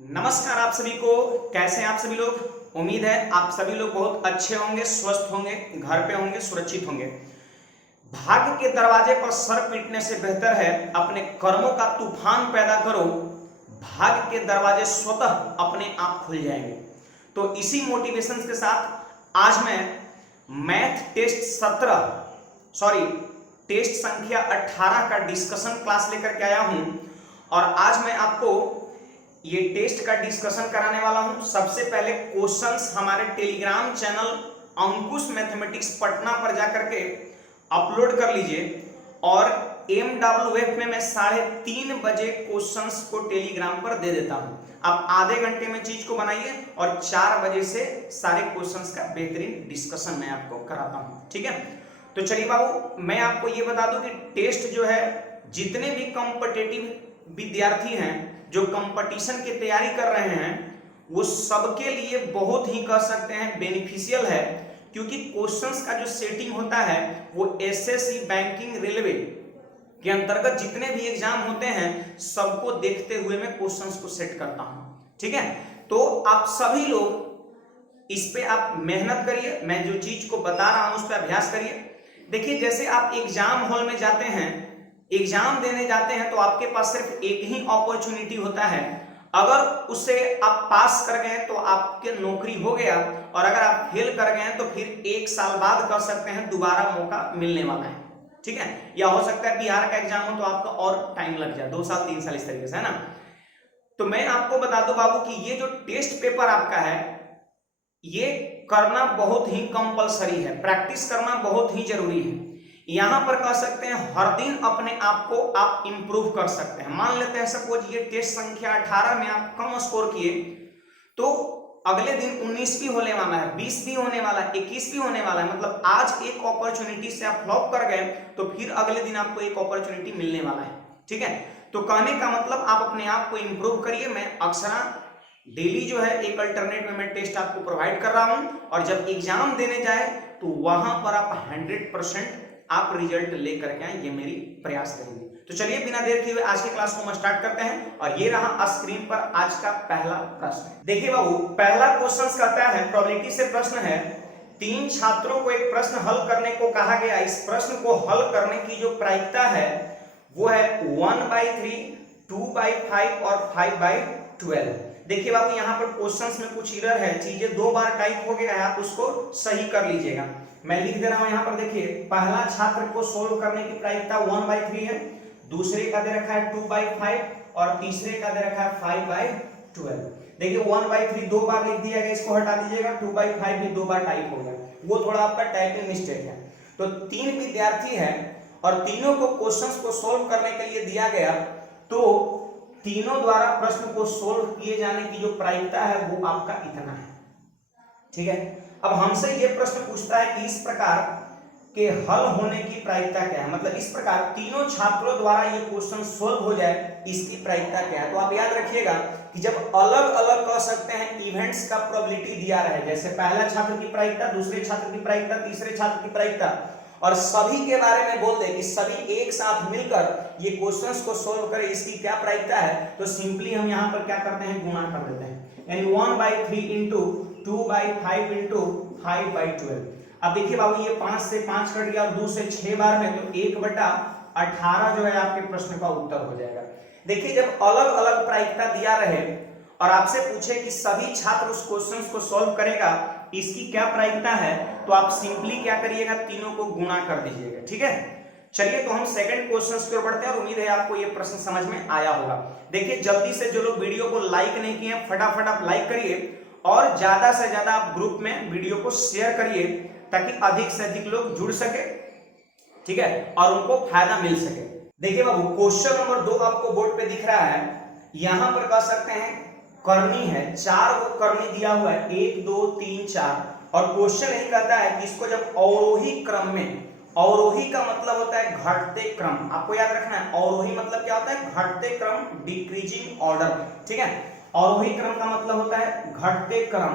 नमस्कार आप सभी को। कैसे हैं आप सभी लोग। उम्मीद है आप सभी लोग बहुत अच्छे होंगे, स्वस्थ होंगे, घर पे होंगे, सुरक्षित होंगे। भाग्य के दरवाजे पर सर पीटने से बेहतर है अपने कर्मों का तूफान पैदा करो, भाग्य के दरवाजे स्वतः अपने आप खुल जाएंगे। तो इसी मोटिवेशन के साथ आज मैं मैथ टेस्ट संख्या 18 का डिस्कशन क्लास लेकर के आया हूं और आज मैं आपको ये टेस्ट का डिस्कशन कराने वाला हूं। सबसे पहले क्वेश्चंस हमारे टेलीग्राम चैनल अंकुश मैथमेटिक्स पटना पर जाकर के अपलोड कर लीजिए और MWF में मैं 3:30 बजे क्वेश्चंस को टेलीग्राम पर दे देता हूं। आप आधे घंटे में चीज को बनाइए और 4 बजे से सारे क्वेश्चंस का बेहतरीन डिस्कशन मैं आपको कराता हूं। ठीक है, तो चलिए बाबू, मैं आपको ये बता दूं कि टेस्ट जो है, जितने भी कॉम्पिटिटिव विद्यार्थी हैं जो कंपटीशन की तैयारी कर रहे हैं, वो सबके लिए बहुत ही कह सकते हैं बेनिफिशियल है, क्योंकि क्वेश्चंस का जो सेटिंग होता है वो एसएससी, बैंकिंग, रेलवे के अंतर्गत जितने भी एग्जाम होते हैं सबको देखते हुए मैं क्वेश्चंस को सेट करता हूं। ठीक है, तो आप सभी लोग इस पे आप मेहनत करिए। मैं जो चीज को बता रहा हूं उस पर अभ्यास करिए। देखिए, जैसे आप एग्जाम हॉल में जाते हैं, एग्जाम देने जाते हैं, तो आपके पास सिर्फ एक ही अपॉर्चुनिटी होता है। अगर उसे आप पास कर गए तो आपके नौकरी हो गया, और अगर आप फेल कर गए तो फिर 1 साल बाद कर सकते हैं, दोबारा मौका मिलने वाला है। ठीक है, या हो सकता है बिहार का एग्जाम हो तो आपका और टाइम लग जाए, 2 साल 3 साल इस तरीके से, है ना। तो मैं आपको बता दूं बाबू कि ये जो टेस्ट पेपर आपका है, ये करना बहुत ही कंपलसरी है, प्रैक्टिस करना बहुत ही जरूरी है। यहां पर कह सकते हैं हर दिन अपने आप को आप इंप्रूव कर सकते हैं। मान लेते हैं सपोज ये टेस्ट संख्या 18 में आप कम स्कोर किए, तो अगले दिन 19 भी होने वाला है, 20 भी होने वाला है, 21 भी होने वाला है। मतलब आज एक अपॉर्चुनिटी से आप फ्लॉप कर गए तो फिर अगले दिन आपको एक अपॉर्चुनिटी मिलने वाला है। ठीक है, तो कहने का मतलब आप अपने आप को इंप्रूव करिए। मैं अक्सर डेली जो है एक अल्टरनेट में मैं टेस्ट आपको प्रोवाइड कर रहा हूं, और जब एग्जाम देने जाए तो वहां पर आप 100% आप रिजल्ट लेकर के आए, ये मेरी प्रयास रहेगी। तो चलिए बिना देर किए हुए आज की क्लास को हम स्टार्ट करते हैं, और ये रहा स्क्रीन पर आज का पहला प्रश्न। देखिए बाबू, पहला क्वेश्चन कहता है, प्रोबेबिलिटी से प्रश्न है, 3 छात्रों को एक प्रश्न हल करने को कहा गया। इस प्रश्न को हल करने की जो प्रायिकता है वो है 1/3, 2/5 और 5/12। देखिए बाबू, यहाँ पर क्वेश्चंस में कुछ एरर है, चीजें 2 बार टाइप हो गया है, आप उसको सही कर लीजिएगा। मैं लिख दे रहा हूं यहाँ पर। देखिए, पहला छात्र को सोल्व करने की प्रायिकता 1/3 है, दूसरे का दे रखा है 2/5 और तीसरे का दे रखा है 5/12। देखिए 1/3 2 बार लिख दिया गया, इसको हटा दीजिएगा। 2/5 भी 2 बार टाइप हो गया, वो थोड़ा आपका टाइपिंग मिस्टेक है। तो 3 विद्यार्थी है और तीनों को क्वेश्चंस को सोल्व करने के लिए दिया गया, तो तीनों द्वारा प्रश्न को सोल्व किए जाने की जो प्रायिकता है वो आपका इतना है। ठीक है, अब हमसे ये प्रश्न पूछता है कि इस प्रकार के हल होने की प्रायिकता क्या है, मतलब इस प्रकार तीनों छात्रों द्वारा ये क्वेश्चन सोल्व हो जाए, इसकी प्रायिकता क्या है। तो आप याद रखिएगा कि जब अलग अलग कह सकते हैं इवेंट्स का प्रोबेबिलिटी दिया रहे, जैसे पहला छात्र की प्रायिकता, दूसरे छात्र की प्रायिकता, तीसरे छात्र की प्रायिकता, और सभी के बारे में बोल दे कि सभी एक साथ मिलकर ये क्वेश्चंस को सोल्व करें, इसकी क्या प्रायिकता है, तो सिंपली हम यहाँ पर क्या करते हैं, गुणा कर देते हैं, यानी 1/3 इंटू 2/5 इंटू 5/12। अब देखिए बाबू, ये 5 से 5 कट गया और 2 से 6 बार में, तो 1/18 जो है आपके प्रश्न का उत्तर हो जाएगा। देखिए, जब अलग अलग प्रायिकता दिया रहे और आपसे पूछे कि सभी छात्र उस क्वेश्चन को सॉल्व करेगा, इसकी क्या प्रायिकता है, तो आप सिंपली क्या करिएगा, तीनों को गुणा कर दीजिएगा। ठीक है, चलिए तो हम सेकंड क्वेश्चन की ओर बढ़ते हैं, और उम्मीद है आपको ये प्रश्न समझ में आया होगा। देखिए, जल्दी से जो लोग वीडियो को लाइक नहीं किए हैं, फटाफट आप लाइक करिए और ज्यादा से ज्यादा आप ग्रुप में वीडियो को शेयर करिए, ताकि अधिक से अधिक लोग जुड़ सके। ठीक है, और उनको फायदा मिल सके। देखिए बाबू, क्वेश्चन नंबर 2 आपको बोर्ड पे दिख रहा है। यहां पर कह सकते हैं करनी है, 4 को करनी दिया हुआ है, 1 2 3 4, और क्वेश्चन यही कहता है कि इसको जब अवरोही क्रम में, अवरोही का मतलब होता है घटते क्रम, आपको याद रखना है, अवरोही मतलब क्या होता है, घटते क्रम, डिक्रीजिंग ऑर्डर। ठीक है, अवरोही क्रम का मतलब होता है घटते क्रम,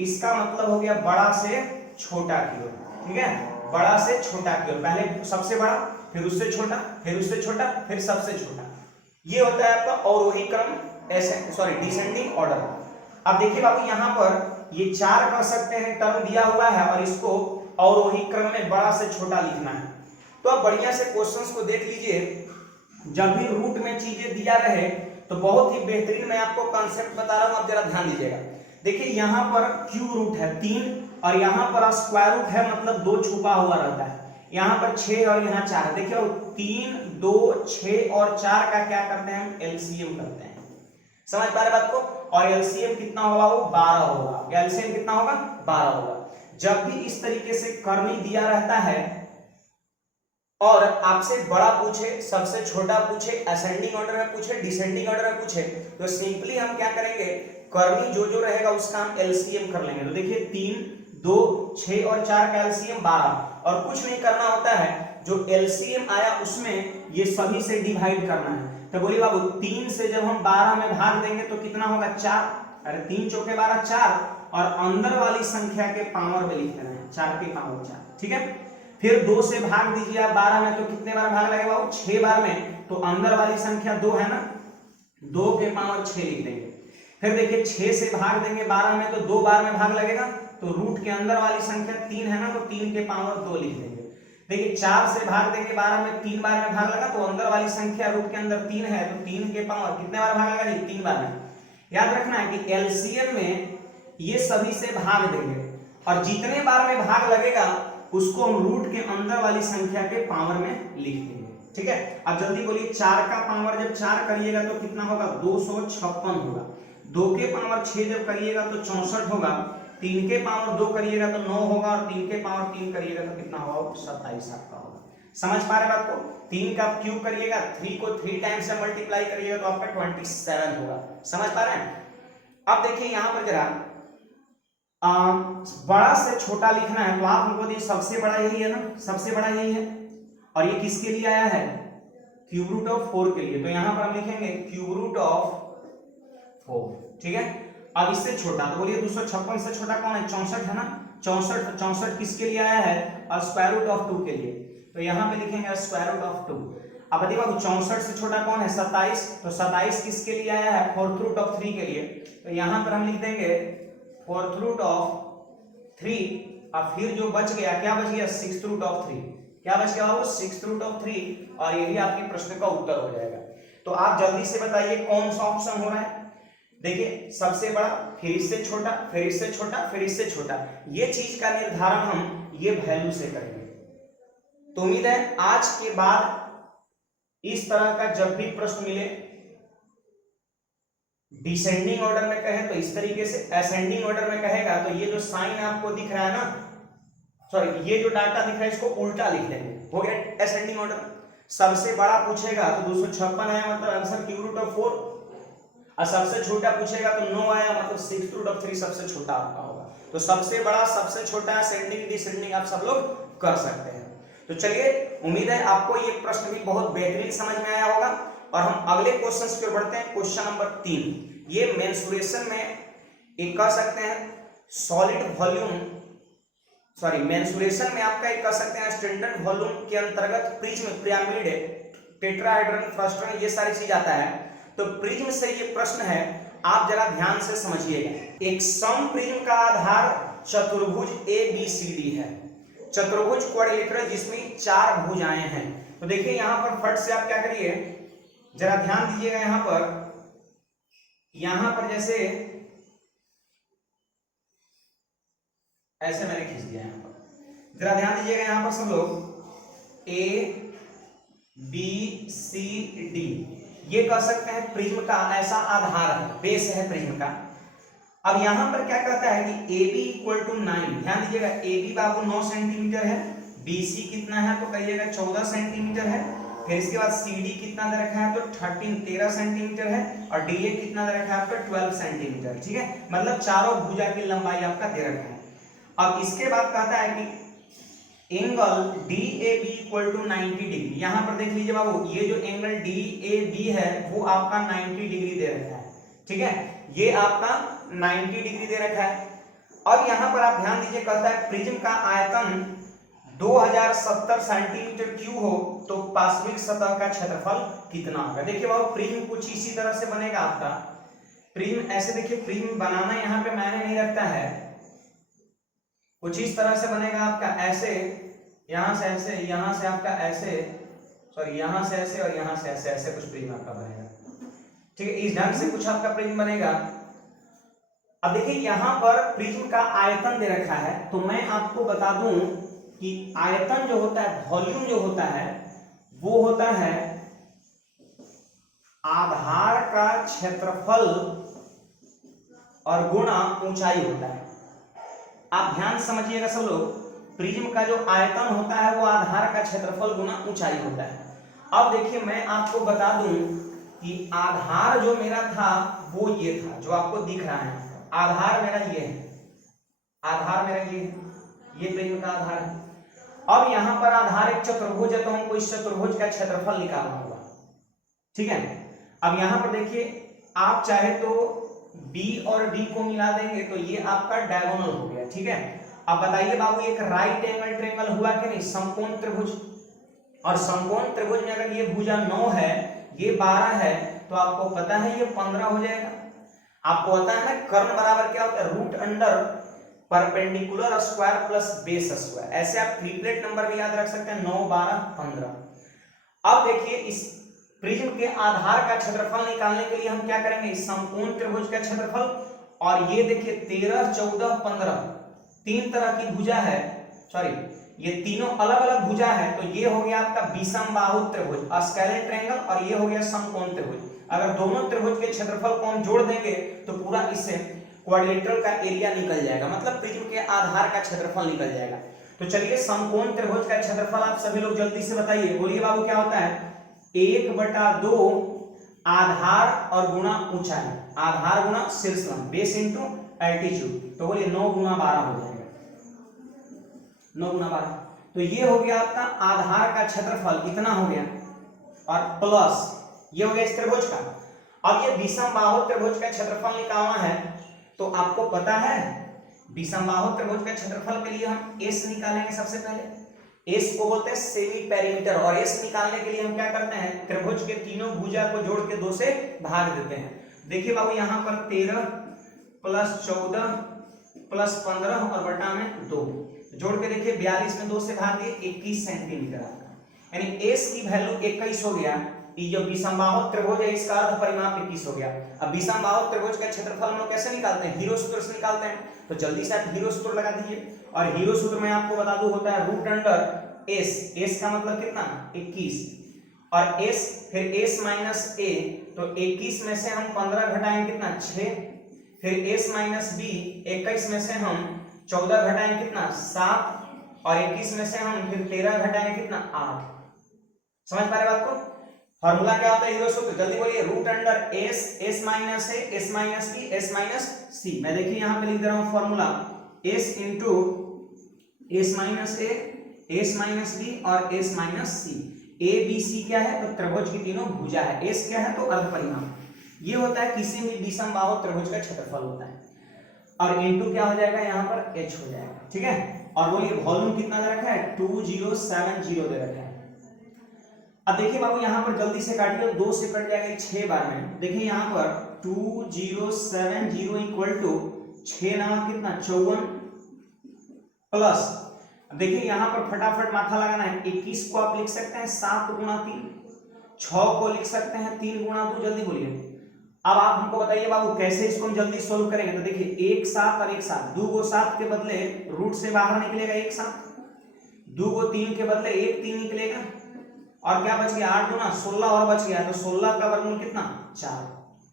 इसका मतलब हो गया बड़ा से छोटा की ओर। ठीक है, बड़ा से छोटा की ओर, पहले सबसे बड़ा, फिर उससे छोटा, फिर उससे छोटा, फिर सबसे छोटा, ये होता है आपका अवरोही क्रम। Descending order. अब देखिए बाबू यहाँ पर ये 4 कर सकते हैं टर्म दिया हुआ है और इसको अवरोही क्रम में बड़ा से छोटा लिखना है। तो अब बढ़िया से क्वेश्चंस को देख लीजिए, जब भी रूट में चीजें दिया रहे तो बहुत ही बेहतरीन मैं आपको कॉन्सेप्ट बता रहा हूं, आप जरा ध्यान दीजिएगा। देखिए यहाँ पर क्यूब रूट है 3 और यहाँ पर स्क्वायर रूट है, मतलब 2 छुपा हुआ रहता है। यहाँ पर 6 और यहाँ 4। देखिए 3, 2, 6 और 4 का क्या करते हैं हम एलसीएम करते हैं। समझ पा रहे बात को? और एलसीएम कितना होगा वो 12 होगा। एलसीएम कितना होगा 12 होगा। जब भी इस तरीके से करनी दिया रहता है और आपसे बड़ा पूछे, सबसे छोटा पूछे, असेंडिंग ऑर्डर में पूछे, डिसेंडिंग ऑर्डर में पूछे, तो सिंपली हम क्या करेंगे, करनी जो जो रहेगा उसका हम एलसीएम कर लेंगे। तो देखिए 3, 2, 6 और 4 का एलसीएम 12 और कुछ नहीं करना होता है, जो एलसीएम आया उसमें ये सभी से डिवाइड करना है। तो बोलिए बाबू 3 से जब हम 12 में भाग देंगे तो कितना होगा 4। अरे 3 चौके 12 4 और अंदर वाली संख्या के पावर में लिख देना है 4 के पावर 4। ठीक है, फिर 2 से भाग दीजिए आप 12 में तो कितने बार भाग लगेगा बाबू 6 बार में, तो अंदर वाली संख्या 2 है ना, 2 के पावर 6 लिख देंगे। फिर देखिए 6 से भाग देंगे 12 में तो 2 बार में भाग लगेगा, तो रूट के अंदर वाली संख्या 3 है ना, तो 3 के पावर 2 लिख देंगे। देखिए 4 से भाग देंगे 12 में 3 बार में भाग लगा, तो अंदर वाली संख्या रूट के अंदर 3 है, तो 3 के पावर कितने बार भाग लगा जी 3 बार में। याद रखना है कि एलसीएम में ये सभी से भाग देंगे और जितने बार में भाग लगेगा उसको हम रूट के अंदर वाली संख्या के पावर में लिख देंगे। ठीक है, अब जल्दी बोलिए 4 का पावर जब 4 करिएगा तो कितना होगा 256 होगा। 2 के पावर 6 जब करिएगा तो 64 होगा। 3 के पावर 2 करिएगा तो 9 होगा और 3 के पावर 3 करिएगा तो कितना होगा 27 आपका होगा। समझ पा रहे बात को? 3 का क्यूब करिएगा, 3 को 3 टाइम्स से मल्टीप्लाई करिएगा तो आपका 27 होगा। समझ पा रहे हैं? अब देखिए यहाँ पर जरा बड़ा से छोटा लिखना है, तो आप हमको देखिए सबसे बड़ा यही है ना, सबसे बड़ा यही है और ये किसके लिए आया है क्यूब रूट ऑफ 4 के लिए, तो यहाँ पर हम लिखेंगे क्यूब रूट ऑफ 4। ठीक है, अब इससे छोटा तो बोलिए 256 से छोटा कौन है 64 है ना, 64 किसके लिए आया है स्क्वायर रूट ऑफ 2 के लिए, तो यहाँ पे लिखेंगे स्क्वायर रूट ऑफ 2। अब बताइए बाबू 64 से छोटा कौन है 27, तो 27 किसके लिए आया है फोर्थ रूट ऑफ 3 के लिए, तो यहाँ पर हम लिख देंगे फोर्थ रूट ऑफ 3 और फिर जो बच गया क्या बच गया सिक्स्थ रूट ऑफ 3। क्या बच गया बाबू सिक्स्थ रूट ऑफ 3 और यही आपके प्रश्न का उत्तर हो जाएगा। तो आप जल्दी से बताइए कौन सा ऑप्शन हो रहा है। देखिए सबसे बड़ा, फिर इससे छोटा, फिर इससे छोटा, फिर इससे छोटा, ये चीज का निर्धारण हम ये वैल्यू से करेंगे। तो उम्मीद है आज के बाद इस तरह का जब भी प्रश्न मिले डिसेंडिंग ऑर्डर में कहे तो इस तरीके से, असेंडिंग ऑर्डर में कहेगा तो ये जो साइन आपको दिख रहा है ना, सॉरी ये जो डाटा दिख रहा है इसको उल्टा लिख देंगे, हो गया असेंडिंग ऑर्डर। सबसे बड़ा पूछेगा तो 256 आया मतलब आंसर क्यूब रूट ऑफ 4, और सबसे छोटा पूछेगा तो 9 आया मतलब सिक्स्थ रूट ऑफ 3 सबसे छोटा आपका होगा। तो सबसे बड़ा, सबसे छोटा, असेंडिंग डिसेंडिंग आप सब लोग कर सकते हैं। तो चलिए उम्मीद है आपको ये प्रश्न भी बहुत बेहतरीन समझ में आया होगा और हम अगले क्वेश्चन की ओर बढ़ते हैं। क्वेश्चन नंबर 3, ये मेंसुरेशन में एक कह सकते हैं सॉलिड वॉल्यूम, सॉरी मेंसुरेशन में आपका एक कह सकते हैं स्टैंडर्ड वॉल्यूम के अंतर्गत प्रिज्म, पिरामिड, टेट्राहेड्रन, फ्रस्टन ये सारी चीज आता है। तो प्रिज्म से ये प्रश्न है, आप जरा ध्यान से समझिएगा। एक सम प्रिज्म का आधार चतुर्भुज ABCD है, चतुर्भुज क्वाड्रिलेटरल जिसमें 4 भुजाएं हैं। तो देखिए यहां पर फट से आप क्या करिए, जरा ध्यान दीजिएगा। यहां पर जैसे ऐसे मैंने खींच दिया, यहां पर जरा ध्यान दीजिएगा। यहां पर सब लोग ABCD ये कह सकते हैं प्रिज्म का ऐसा आधार है, बेस है प्रिज्म का। अब यहां पर क्या कहता है कि AB इक्वल टू 9, ध्यान दीजिएगा AB बाबू 9 सेंटीमीटर है, BC कितना है तो कहिएगा 14 सेंटीमीटर है, फिर इसके बाद CD कितना दे रखा है तो 13 सेंटीमीटर है और DA कितना दे रखा है आपका 12 सेंटीमीटर। ठीक है, मतलब चारों भुजा की लंबाई आपका दे रखा है। अब इसके बाद कहता है कि angle DAB equal to 90 degree. यहां पर देख लीजिए बाबू, ये जो एंगल DAB है वो आपका 90 डिग्री दे रखा है। ठीक है, ये आपका 90 डिग्री दे रखा है। और यहां पर आप ध्यान दीजिए, कहता है प्रिज्म का आयतन 2070 सेंटीमीटर क्यूब हो तो पार्श्विक सतह का क्षेत्रफल कितना होगा। देखिए बाबू प्रिज्म कुछ इसी तरह से बनेगा आपका, प्रिज्म ऐसे देखिए, प्रिज्म बनाना यहाँ पे मायने नहीं रखता है, कुछ इस तरह से बनेगा आपका, ऐसे यहाँ से ऐसे, यहाँ से आपका ऐसे, सॉरी यहाँ से ऐसे और यहाँ से ऐसे, ऐसे कुछ प्रिज्म आपका बनेगा। ठीक है, इस ढंग से कुछ आपका प्रिज्म बनेगा। अब देखिए यहाँ पर प्रिज्म का आयतन दे रखा है, तो मैं आपको बता दूं कि आयतन जो होता है, वॉल्यूम जो होता है, वो होता है आधार का क्षेत्रफल और गुणा ऊंचाई होता है। आप ध्यान समझिएगा सब लोग, प्रिज्म का जो आयतन होता है वो आधार का क्षेत्रफल गुणा ऊंचाई होता है। अब देखिए मैं आपको बता दूं कि आधार जो मेरा था वो ये था, जो आपको दिख रहा है, आधार मेरा ये है, आधार मेरा ये है, ये प्रिज्म का आधार है। अब यहाँ पर आधार एक चतुर्भुज है, तो हमको इस चतुर्भुज का क्षेत्रफल निकालना होगा। ठीक है, अब यहाँ पर देखिए, आप चाहे तो B और D को मिला देंगे तो ये आपका डायगोनल हो गया। ठीक है, अब बताइए बाबू, एक राइट एंगल ट्रायंगल हुआ कि नहीं, समकोण त्रिभुज, और समकोण त्रिभुज में अगर ये भुजा 9 है, ये 12 है, तो आपको पता है ये 15 हो जाएगा। आपको पता है ना कर्ण बराबर क्या होता है, root under perpendicular square plus base square. ऐसे आप ट्रिपलेट नंबर भी याद रख सकते हैं, 9 12 15। अब देखिए इस प्रिज्म के आधार का क्षेत्रफल निकालने के लिए हम क्या करेंगे, इस समकोण त्रिभुज का क्षेत्रफल, और ये देखिए 13 14 15 तीन तरह की भुजा है, सॉरी ये तीनों अलग अलग भुजा है, तो ये हो गया आपका विषमबाहु त्रिभुज, स्केलेन ट्रायंगल, और ये हो गया समकोण त्रिभुज। अगर दोनों त्रिभुज के क्षेत्रफल को हम जोड़ देंगे तो पूरा इससे क्वाड्रिलेटरल का एरिया निकल जाएगा, मतलब प्रिज्म के आधार का क्षेत्रफल निकल जाएगा। तो चलिए समकोण त्रिभुज का क्षेत्रफल आप सभी लोग जल्दी से बताइए, बोलिए बाबू क्या होता है, 1/2 आधार और गुणा ऊंचाई, आधार गुणा शीर्षलंब, बेस इंटू एल्टीट्यूड, तो बोलिए 9 × 12 हो जाएगा, 9 × 12। तो ये हो गया आपका आधार का क्षेत्रफल, इतना हो गया, और प्लस ये हो गया इस त्रिभुज का। अब ये विषमबाहु त्रिभुज का क्षेत्रफल निकालना है, तो आपको पता है विषमबाहु त्रिभुज का क्षेत्रफल के लिए हम एस निकालेंगे। सबसे पहले एस को बोलते हैं सेमी पेरीमीटर, और एस निकालने के लिए हम क्या करते हैं, त्रिभुज के तीनों भुजा को जोड़ के 2 से भाग देते हैं। देखिए बाबू यहाँ पर 13 + 14 + 15 और बटा में 2, जोड़ के देखिए 42 में 2 से भाग दिए, 21 सेंटीमीटर आपका, यानी एस की वैल्यू 21 हो गया। ये जो विषमबाहु त्रिभुज है इसका अर्ध परिमाप 21 हो गया। अब विषमबाहु त्रिभुज का क्षेत्रफल हम लोग कैसे निकालते हैं, हीरो सूत्र से निकालते हैं, तो जल्दी से आप हीरो सूत्र लगा दीजिए। और हीरो सूत्र में आपको बता दूं होता है रूट अंडर एस, एस का मतलब कितना 21, और एस फिर एस माइनस ए, तो 21 में से हम 15 घटाएं कितना 6, फिर एस माइनस बी, 21 में से हम 14 घटाएं कितना 7, और 21 में से हम फिर 13 घटाएं कितना 8। समझ पा रहे बात को, फॉर्मूला क्या होता है हीरो सूत्र, जल्दी बोलिए, root under S, S minus A, S minus B, S minus C. मैं देखिए यहाँ पे लिख दे रहा हूँ formula, S into S minus A, S minus B और S minus C. A B C क्या है, तो त्रिभुज की तीनों भुजा है, एस क्या है तो अर्ध परिमाप, ये होता है किसी भी विषमबाहु त्रिभुज का क्षेत्रफल होता है, और इंटू क्या हो जाएगा यहाँ पर एच हो जाएगा। ठीक है, और बोलिए वॉल्यूम कितना दे रखा है, 2070 दे रखा है। अब देखिए बाबू यहाँ पर जल्दी से काटिए, 2 से कट जाएगा 6 बार में। देखिए यहाँ पर 2070 इक्वल टू 6 नाम कितना 54 प्लस, देखिए यहाँ पर फटाफट माथा लगाना है, 21 को आप लिख सकते हैं 7 × 3, 6 को लिख सकते हैं 3 × 2, जल्दी बोलिए। अब आप हमको बताइए बाबू कैसे इसको हम जल्दी सोल्व करेंगे, तो देखिए 1 7 और 1 7, 2 को 7 के बदले रूट से बाहर निकलेगा 1 7, 2 को 3 के बदले 1 3 निकलेगा, और क्या बच गया 8 × 16 और बच गया, तो 16 का वर्गमूल कितना 4।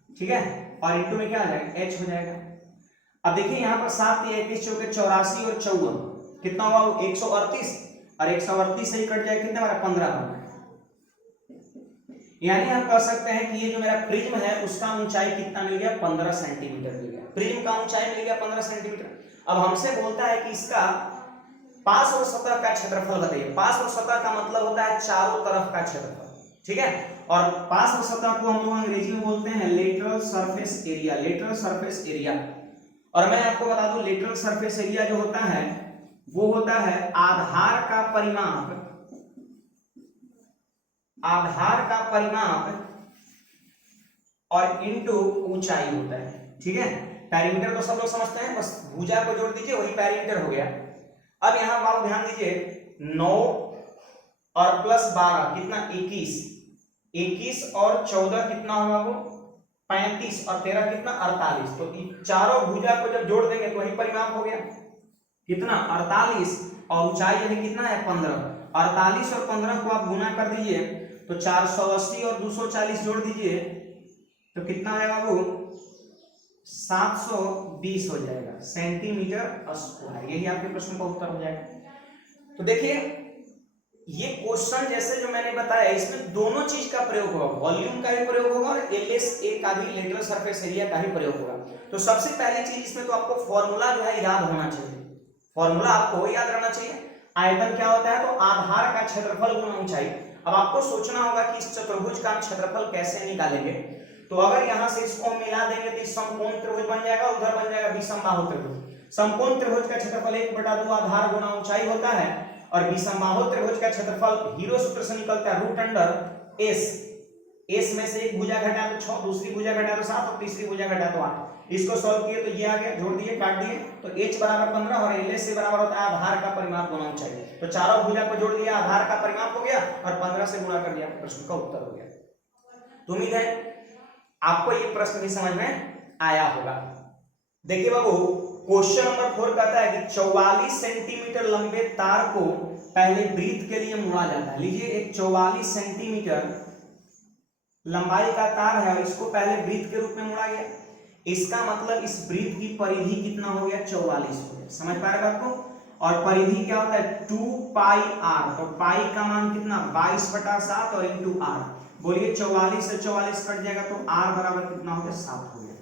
ठीक है, और इंटू में क्या आ जाएगा h हो जाएगा। अब देखिए यहाँ पर 7 × 21 = 84 और 54 कितना हुआ, 138, और 138 से ही कट जाए कितना हमारा 15 बन रहा है। यानी हम कह सकते हैं कि ये जो मेरा प्रिज्म है उसका ऊंचाई कितना मिल गया, 15 सेंटीमीटर मिल गया, प्रिज्म का ऊंचाई मिल गया 15 सेंटीमीटर। अब हमसे बोलता है कि इसका पास और सतह का क्षेत्रफल बताइए। पास और सतह का मतलब होता है चारों तरफ का क्षेत्रफल। ठीक है, और पास और सतह को हम लोग अंग्रेजी में बोलते हैं lateral surface area, lateral surface area. और मैं आपको बता दूं लेटरल सरफेस एरिया जो होता है वो होता है आधार का परिमाप, आधार का परिमाप और इंटू ऊंचाई होता है। ठीक है, पेरीमीटर तो सब लोग समझते हैं, बस भुजा को जोड़ दीजिए वही पेरीमीटर हो गया। अब यहां बाबू ध्यान दीजिए, 9 और प्लस 12 कितना 21, 21 और 14 कितना होगा वो 35 और 13 कितना 48। तो चारों भुजा को जब जोड़ देंगे तो वही परिमाप हो गया कितना 48 और ऊंचाई यानी कितना है 15। 48 और 15 को आप गुना कर दीजिए तो 480 और 240 जोड़ दीजिए तो कितना आएगा वो 720 हो जाएगा सेंटीमीटर स्क्वायर। यही आपके प्रश्न का उत्तर हो जाएगा। तो देखिए ये क्वेश्चन जैसे जो मैंने बताया इसमें दोनों चीज का प्रयोग होगा, वॉल्यूम का भी प्रयोग होगा और LSA का भी लेटरल सरफेस एरिया का भी प्रयोग होगा। तो सबसे पहली चीज इसमें तो आपको फॉर्मूला जो है याद होना चाहिए, फॉर्मूला आपको याद रहना चाहिए। आयतन क्या होता है तो आधार का क्षेत्रफल गुना ऊंचाई। अब आपको सोचना होगा कि इस चतुर्भुज का क्षेत्रफल कैसे निकालेंगे। तो अगर यहां से इसको मिला देंगे तो इस समकोण त्रिभुज बन जाएगा, उधर बन जाएगा विषमबाहु त्रिभुज। समकोण त्रिभुज का क्षेत्रफल 1/2 आधार गुना ऊंचाई होता है और विषमबाहु त्रिभुज का क्षेत्रफल हीरो सूत्र से निकलता है √S। S में से एक भुजा घटा तो 6, दूसरी भुजा घटा तो 7 और तीसरी भुजा घटा तो 8। इसको सॉल्व किए तो ये आ गया, जोड़ दिए काट दिए तो h बराबर 15 और LS बराबर होता है आधार का परिमाप गुना ऊंचाई। तो चारों भुजा को जोड़ दिया, आधार का परिमाप हो गया और 15 से गुणा कर दिया, प्रश्न का उत्तर हो गया। तो उम्मीद है आपको ये प्रश्न भी समझ में आया होगा। देखिए बाबू क्वेश्चन नंबर 4 कहता है कि 44 सेंटीमीटर लंबे तार को पहले वृत्त के लिए मोड़ा जाता है। लीजिए एक 44 सेंटीमीटर लंबाई का तार है और इसको पहले वृत्त के रूप में मोड़ा गया। इसका मतलब इस वृत्त की परिधि कितना हो गया 44 हो गया। समझ पा रहे बात को। और परिधि क्या होता है 2πr। तो पाई का मान कितना 22/7 और इंटू r। बोलिए 44 से 44 कट जाएगा तो r बराबर कितना हो गया 7 हो गया।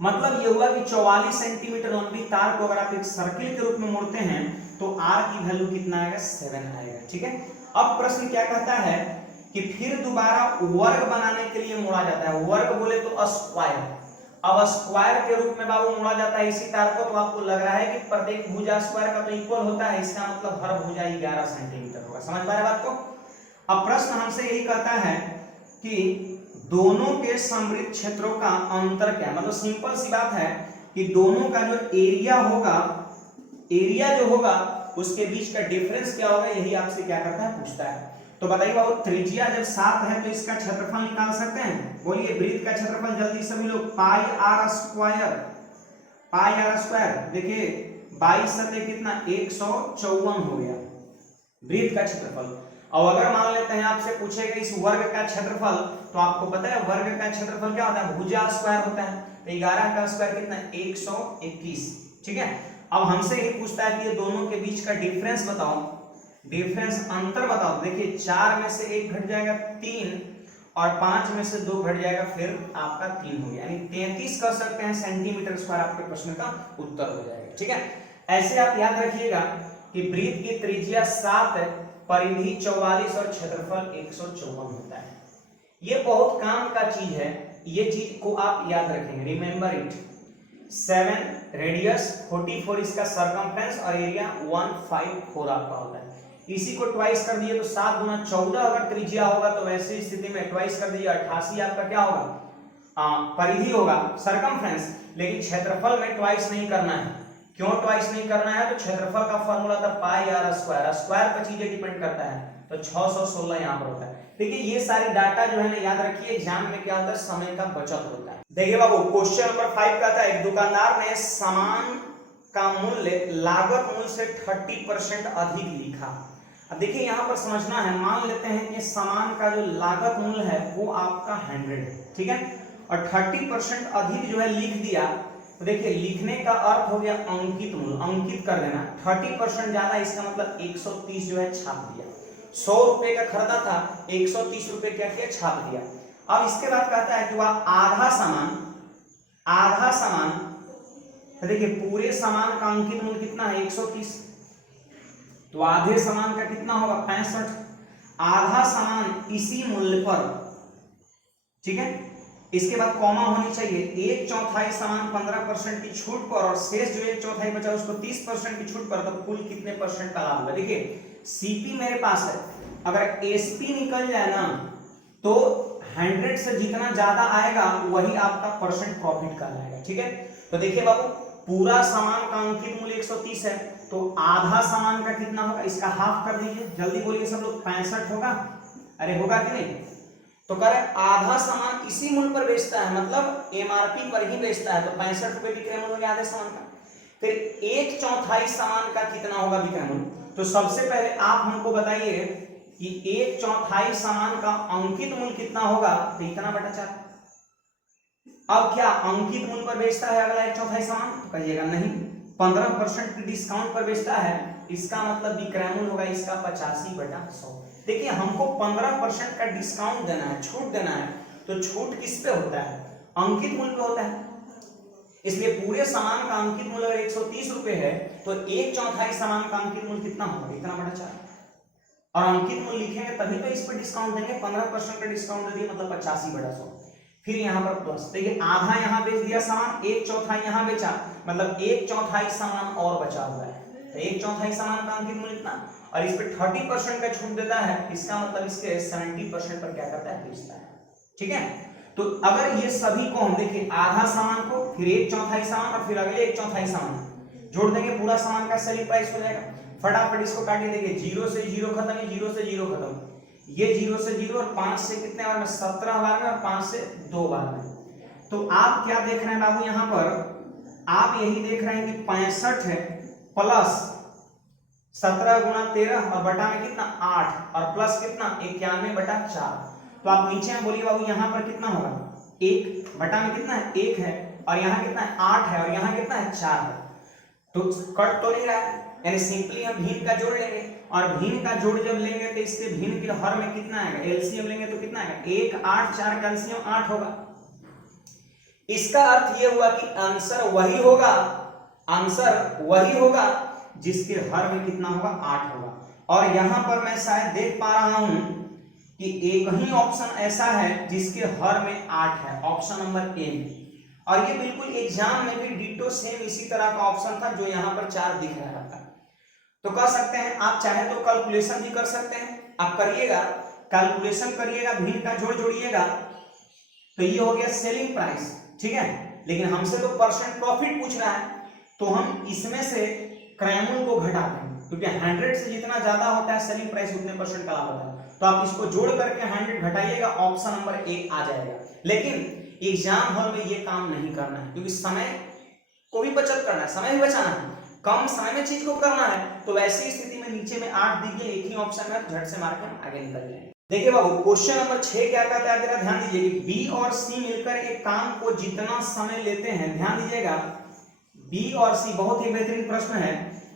मतलब ये हुआ कि 44 सेंटीमीटर लंबी तार को अगर आप एक सर्किल के रूप में मोड़ते हैं तो r की वैल्यू कितना आएगा 7 आएगा। ठीक है, अब प्रश्न क्या कहता है कि फिर दोबारा वर्ग बनाने के लिए मोड़ा जाता है। वर्ग बोले तो स्क्वायर। अब स्क्वायर के रूप में बाबू मोड़ा जाता है इसी तार को। तो आपको लग रहा है कि प्रत्येक भुजा स्क्वायर का तो इक्वल होता है, इसका मतलब हर भुजा 11 सेंटीमीटर होगा। समझ पा रहे बात को। अब प्रश्न हमसे यही कहता है कि दोनों के समृद्ध क्षेत्रों का अंतर क्या है। मतलब सिंपल सी बात है कि दोनों का जो एरिया होगा, एरिया जो होगा उसके बीच का डिफरेंस क्या होगा, यही आपसे क्या करता है पूछता है। तो बताइए बाबू त्रिज्या जब 7 है तो इसका क्षेत्रफल निकाल सकते हैं। बोलिए वृत्त का क्षेत्रफल जल्दी सभी लोग पाई आर स्क्वायर। देखिए 22 सतह कितना 154 हो गया वृत्त का क्षेत्रफल। और अगर मान लेते हैं आपसे पूछेगा इस वर्ग का क्षेत्रफल, तो आपको पता है वर्ग का क्षेत्रफल क्या होता है भुजा स्क्वायर होता है। तो 11 का स्क्वायर कितना 121। ठीक है, अब हमसे ये पूछता है कि ये दोनों के बीच का डिफरेंस बताओ, डिफरेंस अंतर बताओ। देखिए 4 में से 1 घट जाएगा 3 और 5 में से 2 घट जाएगा फिर आपका 3 हो गया, यानी 33 कर सकते हैं सेंटीमीटर स्क्वायर आपके प्रश्न का उत्तर हो जाएगा। ठीक है, ऐसे आप याद रखिएगा कि वृत्त की त्रिज्या 7 है, परिधि 44 और क्षेत्रफल 154 होता है। ये बहुत काम का चीज है, ये चीज को आप याद रखेंगे, रिमेंबर इट। 7 रेडियस 44 इसका सरकमफ्रेंस और एरिया 154 आपका होता है। इसी को ट्वाइस कर दिए तो 7 गुना 14 अगर त्रिज्या होगा तो वैसी स्थिति में ट्वाइस कर दीजिए 88 आपका क्या होगा परिधि होगा सरकमफ्रेंस। लेकिन क्षेत्रफल में ट्वाइस नहीं करना है। क्यों ट्वाइस नहीं करना है तो क्षेत्रफल का फॉर्मूला था पाई आर स्क्वायर। स्क्वायर पर चीजें डिपेंड करता है तो 616 यहाँ पर होता है। देखिए ये सारी डाटा जो है ना याद रखिए, एग्जाम में क्या होता है समय का बचत होता है। देखिए बाबू क्वेश्चन नंबर 5 कहता है एक दुकानदार ने सामान का मूल्य लागत मूल्य से 30% अधिक लिखा। अब देखिए यहाँ पर समझना है, मान लेते हैं कि सामान का जो लागत मूल्य है वो आपका 100 है। ठीक है, और 30% अधिक जो है लिख दिया। तो देखिए लिखने का अर्थ हो गया अंकित मूल्य, अंकित कर देना। 30% ज्यादा इसका मतलब 130 जो है छाप दिया। 100 रुपए का खरीदा था 130 रुपए क्या किया छाप दिया। अब इसके बाद कहता है कि वह आधा सामान तो देखिए पूरे सामान का अंकित मूल्य कितना है 130, तो आधे सामान का कितना होगा 65। आधा सामान इसी मूल्य पर, ठीक है, इसके बाद कॉमा होनी चाहिए। 1/4 सामान 15% की छूट पर और शेष जो 1/4 बचा उसको 30% की छूट पर, तो कुल कितने परसेंट का लाभ होगा। देखिए सीपी मेरे पास है, अगर एसपी निकल जाए ना तो 100 से जितना ज्यादा आएगा वही आपका परसेंट प्रॉफिट कहलाएगा। ठीक है, तो देखिए बाबू, पूरा सामान का अंकित मूल्य 130 है, तो आधा सामान का कितना होगा, इसका हाफ कर दीजिए, जल्दी बोलिए सब लोग, 65 होगा। अरे होगा कि नहीं? तो कह रहे आधा सामान इसी मूल्य पर बेचता है, मतलब एमआरपी पर ही बेचता है, तो 65 रुपए विक्रय मूल्य हो गया आधे सामान का। फिर 1/4 सामान का कितना होगा विक्रय मूल्य? तो सबसे पहले आप हमको बताइए कि 1/4 सामान का अंकित मूल्य कितना होगा, तो इतना बटा 4। अब क्या अंकित मूल्य पर बेचता है अगला 1/4 सामान? तो कहिएगा नहीं, 15% की डिस्काउंट पर बेचता है, इसका मतलब विक्रय मूल्य होगा इसका 85/100। देखिए हमको 15% का डिस्काउंट देना है, छूट देना है, तो छूट किस पे होता है? अंकित मूल्य पे होता है। इसलिए पूरे सामान का अंकित मूल्य अगर 130 रुपए है, तो 1/4 सामान का अंकित मूल्य कितना होगा? इतना बटा 4। और अंकित मूल्य लिखेंगे तभी तो इस पर डिस्काउंट देंगे, 15% का डिस्काउंट दे दिए, मतलब 85/100। फिर यहाँ पर प्लस, देखिए आधा यहाँ बेच दिया सामान, 1/4 यहाँ बेचा, मतलब 1/4 सामान और बचा हुआ है, तो 1/4 सामान का अंकित मूल्य इतना, और इस पे 30% का छूट देता है, इसका मतलब इसके 70% पर क्या करता है? बेचता है। ठीक है, तो अगर ये सभी को हम देखिए, आधा सामान को, फिर 1/4 सामान, और फिर अगले 1/4 सामान जोड़ देंगे, पूरा सामान का सेलिंग प्राइस हो जाएगा। फटाफट इसको काटिए, देखिए 0 से 0 खत्म, ये 0 से 0 खत्म, ये 0 से 0, और 5 से कितने बार में? 17 बार में, और 5 से 2 बार में। तो आप क्या देख रहे हैं बाबू यहाँ पर? आप यही देख रहे हैं कि 65 है प्लस 17 गुणा 13 और बटा में कितना? 8, और प्लस कितना? 91/4। तो आप नीचे में बोलिए बाबू यहाँ पर कितना होगा? 1 बटा में कितना है? 1 है, और यहाँ कितना है? 8 है, और यहाँ कितना है? 4 है। तो कट तो नहीं रहा है, यानी सिंपली हम भिन्न का जोड़ लेंगे, और भिन्न का जोड़ जब लेंगे तो इसके भिन्न के हर में कितना आएगा? एलसीएम लेंगे तो कितना आएगा? 1, 8, 4 का एलसीएम 8 होगा। इसका अर्थ ये हुआ कि आंसर वही होगा, आंसर वही होगा जिसके हर में कितना होगा? 8 होगा। और यहां पर मैं शायद देख पा रहा हूं कि एक ही ऑप्शन ऐसा है जिसके हर में 8 है, ऑप्शन नंबर ए में, और ये बिल्कुल एग्जाम में भी डिटो सेम इसी तरह का ऑप्शन था जो यहाँ पर 4 दिख रहा था। तो कर सकते हैं आप, चाहे तो कैलकुलेशन भी कर सकते हैं, आप करिएगा, कैलकुलेशन करिएगा, भिन्न का जोड़ जोड़िएगा, तो ये हो गया सेलिंग प्राइस। ठीक है, लेकिन हमसे तो परसेंट प्रॉफिट पूछ रहा है, तो हम इसमें से क्रय मूल्य को घटा देंगे, क्योंकि 100 से जितना ज्यादा होता है सेलिंग प्राइस उतने परसेंट का लाभ होता है। तो आप इसको जोड़ करके 100 घटाइएगा, ऑप्शन नंबर 1 आ जाएगा। लेकिन एग्जाम हॉल में ये काम नहीं करना है, क्योंकि समय को भी बचत करना है, समय भी बचाना है, कम समय में चीज को करना है। तो वैसी स्थिति में नीचे में 8 दीजिए, एक ही ऑप्शन में झट से मार के आगे निकल जाए। देखिए बाबू, क्वेश्चन नंबर 6 क्या कहता है, जरा ध्यान दीजिए कि बी और सी मिलकर एक काम को जितना समय लेते हैं, ध्यान दीजिएगा, बी और सी बहुत ही बेहतरीन प्रश्न है,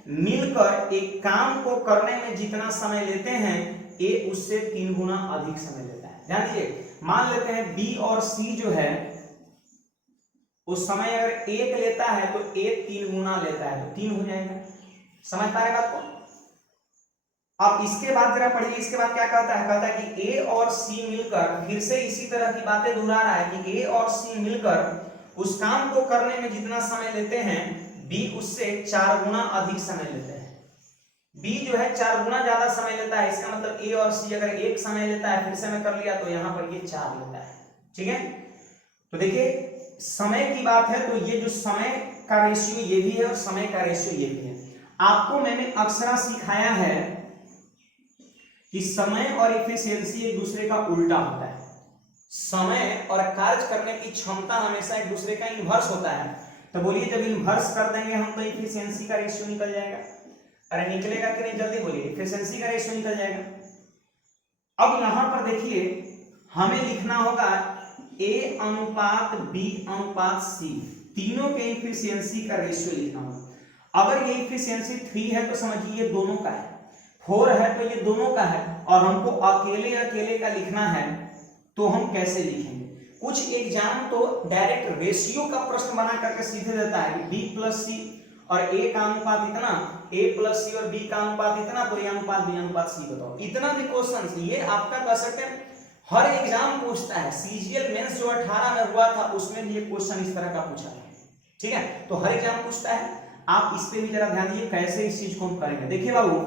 मिलकर एक काम को करने में जितना समय लेते हैं, ए उससे 3 गुना अधिक समय लेता है। ध्यान दीजिए, मान लेते हैं बी और सी जो है उस समय अगर 1 लेता है तो ए 3 गुना लेता है, तो 3 हो जाएगा। समझ पा रहे बात को? अब इसके बाद जरा पढ़िए, इसके बाद क्या कहता है? कहता है कि ए और सी मिलकर, फिर से इसी तरह की बातें दोहरा रहा है कि ए और सी मिलकर उस काम को करने में जितना समय लेते हैं, बी उससे 4 गुना अधिक समय लेते हैं। बी जो है 4 गुना ज्यादा समय लेता है, इसका मतलब ए और सी अगर 1 समय लेता है, फिर से मैं कर लिया, तो यहाँ पर ये 4 लेता है। ठीक है, तो देखिए समय की बात है, तो ये जो समय का रेशियो ये भी है और समय का रेशियो ये भी है। आपको मैंने अक्सर सिखाया है कि समय और एफिशिएंसी एक दूसरे का उल्टा होता है। समय और कार्य करने की क्षमता हमेशा एक दूसरे का इन्वर्स होता है। तो बोलिए, जब इन्वर्स कर देंगे हम तो एफिशिएंसी का रेशियो निकल जाएगा। अरे निकलेगा कि नहीं, जल्दी बोलिए, एफिशिएंसी का रेशियो निकल जाएगा। अब यहां पर देखिए, हमें लिखना होगा ए अनुपात बी अनुपात सी, तीनों के एफिशिएंसी का रेशियो लिखना होगा। अगर ये एफिशिएंसी 3 है तो समझिए ये दोनों का है, 4 है तो ये दोनों का है, और हमको अकेले अकेले का लिखना है, तो हम कैसे लिखेंगे? कुछ एग्जाम तो डायरेक्ट रेशियो का प्रश्न बना करके सीधे देता है कि बी प्लस सी और ए का अनुपात इतना, ए प्लस सी और बी का अनुपात इतना, तो ये अनुपात बी अनुपात सी बताओ। इतना भी क्वेश्चन ये आपका कह सकते हैं हर एग्जाम पूछता है। सीजीएल मेंस जो 18 में हुआ था उसमें भी ये क्वेश्चन इस तरह का पूछा है। ठीक है, तो हर एग्जाम पूछता है, आप इस पे भी जरा ध्यान दीजिए कैसे इस चीज को हम करेंगे। देखिए बाबू,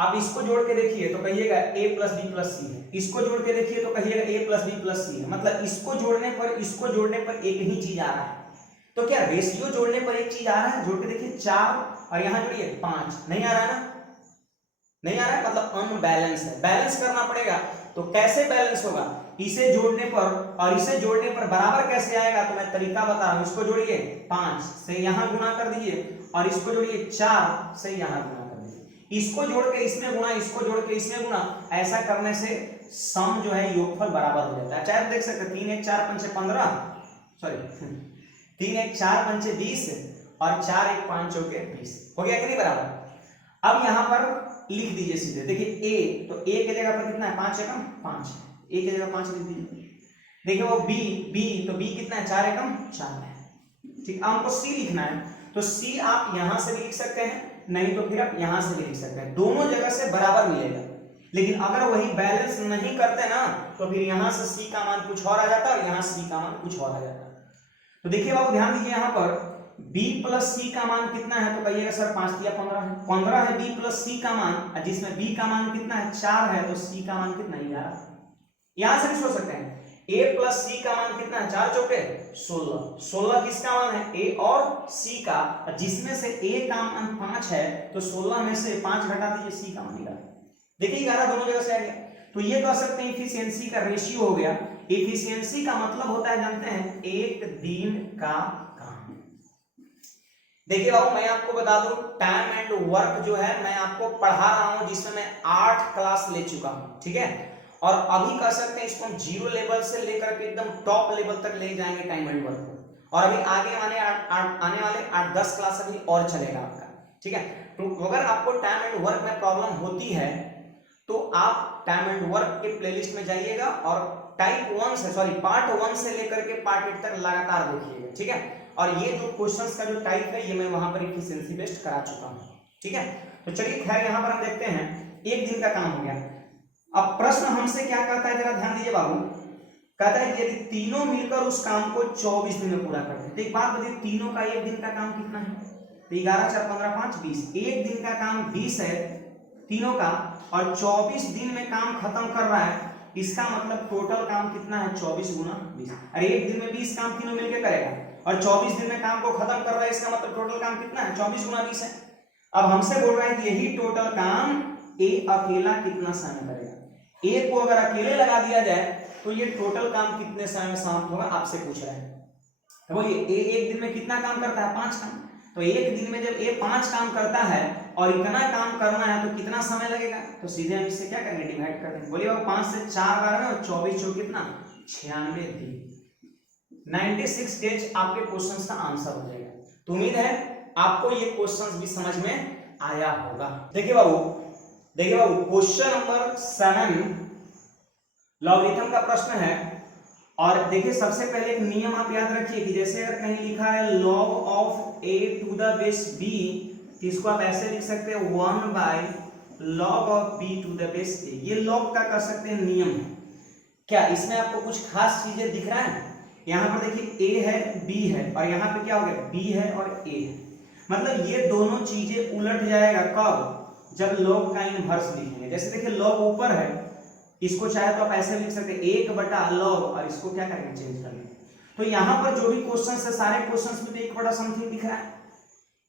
आप इसको जोड़ के देखिए तो कहिएगा a प्लस बी प्लस सी है, इसको जोड़ के देखिए तो कहिएगा a प्लस बी प्लस सी है। मतलब इसको जोड़ने पर एक ही चीज आ रहा है। तो क्या रेशियो जोड़ने पर एक चीज आ रहा है? जोड़ के देखिए 4 और यहां जोड़िए 5, नहीं आ रहा है ना, नहीं आ रहा है, मतलब अनबैलेंस है। बैलेंस करना पड़ेगा। तो कैसे बैलेंस होगा? इसे जोड़ने पर और इसे जोड़ने पर बराबर कैसे आएगा? तो मैं तरीका बता रहा हूं। इसको जोड़िए 5 से यहां गुणा कर दीजिए और इसको जोड़िए 4 से यहां गुणा कर दीजिए। इसको जोड़ के इसमें गुणा, इसको जोड़ के इसमें गुणा, ऐसा करने से सम जो है योगफल बराबर हो जाता है। चाहे आप देख सकते हैं 3 1 4 5 6 15, सॉरी 3 1 4 5 6 20 और 4 1 5 4 20 हो गया कि नहीं बराबर? अब यहां पर लिख दीजिए सीधे, देखिए a, तो a की जगह पर कितना है? 5 एकम 5, a की जगह 5 लिख दीजिए। देखिए वो b, तो b कितना है? 4 एकम 4 है। ठीक, अब हमको c लिखना है, तो c आप यहां से भी लिख सकते हैं, नहीं तो फिर आप यहां से भी लिख सकते हैं, दोनों जगह से बराबर मिलेगा। लेकिन अगर वही बैलेंस नहीं करते ना तो फिर यहां से c का मान कुछ और आ जाता है और यहां c का मान कुछ और आ जाता है। तो देखिए बाबू ध्यान दीजिए, यहां पर b प्लस सी का मान कितना है? तो कहिएगा सर 5 या 15 है। 15 है b प्लस सी का मान, जिसमें b का मान कितना है? 4 है, तो c का मान कितना? 11। यहां से भी सोच सकते हैं a प्लस सी का मान कितना है? 4 चौके 16। 16 किसका मान है? a और c का, जिसमें से a का मान 5 है, तो 16 में से 5 घटा दीजिए, c का मान 11। देखिए 11 दोनों जगह से आ गया। तो ये कह सकते हैं इफिशियंसी का रेशियो हो गया। इफिशियंसी का मतलब होता है, जानते हैं, एक दिन का काम। देखिए बाबू मैं आपको बता दूं, टाइम एंड वर्क जो है मैं आपको पढ़ा रहा हूं, जिसमें मैं 8 क्लास ले चुका हूं, ठीक है। और अभी कह सकते हैं इसको हम 0 लेवल से लेकर के एकदम टॉप लेवल तक ले जाएंगे टाइम एंड वर्क को। और अभी आगे आने वाले 8-10 क्लास अभी और चलेगा आपका, ठीक है। तो अगर आपको टाइम एंड वर्क में प्रॉब्लम होती है तो आप टाइम एंड वर्क के प्लेलिस्ट में जाइएगा और पार्ट 1 से लेकर के पार्ट 8 तक लगातार देखिएगा, ठीक है। और ये जो क्वेश्चंस का जो टाइप है ये मैं वहां पर एफिशिएंसी बेस्ड करा चुका हूं, ठीक है। तो चलिए खैर यहां पर हम देखते हैं, एक दिन का काम हो गया। अब प्रश्न हमसे क्या कहता है, जरा ध्यान दीजिए बाबू। कहता है यदि तीनों मिलकर उस काम को 24 दिन में पूरा करते हैं, तो एक बात बताइए, तीनों का एक दिन का काम कितना है? तो 11 4 15 5 20, एक दिन का काम 20 है तीनों का, और 24 दिन में काम खत्म कर रहा है। इसका मतलब टोटल काम कितना है? 24 गुना 20। अरे एक दिन में 20 काम तीनों मिलकर करेगा और 24 दिन में काम को खत्म कर रहा है, इसका मतलब टोटल काम कितना है? 24 गुना 20 है। अब हमसे बोल रहा है कि यही टोटल काम ए अकेला कितना समय करेगा। ए को अगर अकेले लगा दिया जाए तो ये टोटल काम कितने समय में समाप्त होगा, आपसे पूछ रहा है। तो बोलिए ए एक दिन में कितना काम करता है? 5 काम। तो एक दिन में जब ए 5 काम करता है और इतना काम करना है तो कितना समय लगेगा? तो सीधे हम इससे क्या करेंगे? डिवाइड कर देंगे। बोलिए 5 से 4 बार में 24 चौक कितना? 96 दिन, 96 डेज आपके क्वेश्चंस का आंसर हो जाएगा। तो उम्मीद है आपको ये क्वेश्चंस भी समझ में आया होगा। देखिए बाबू क्वेश्चन नंबर 7 लॉगरिथम का प्रश्न है। और देखिए सबसे पहले एक नियम आप याद रखिए कि जैसे अगर कहीं लिखा है log of a to the base b, तो इसको आप ऐसे लिख सकते हैं 1 बाय log ऑफ b to the base a। ये log का कर सकते हैं नियम है। क्या इसमें आपको कुछ खास चीजें दिख रहा है? यहाँ पर देखिए a है b है और यहाँ पे क्या हो गया? b है और a है। मतलब ये दोनों चीजें उलट जाएगा कब? जब log का इनवर्स लिखेंगे। जैसे देखिए log ऊपर है, इसको चाहे तो आप ऐसे लिख सकते हैं 1/log, और इसको क्या करेंगे? चेंज करेंगे। तो यहाँ पर जो भी क्वेश्चंस है सारे क्वेश्चंस में 1/समथिंग दिख रहा है।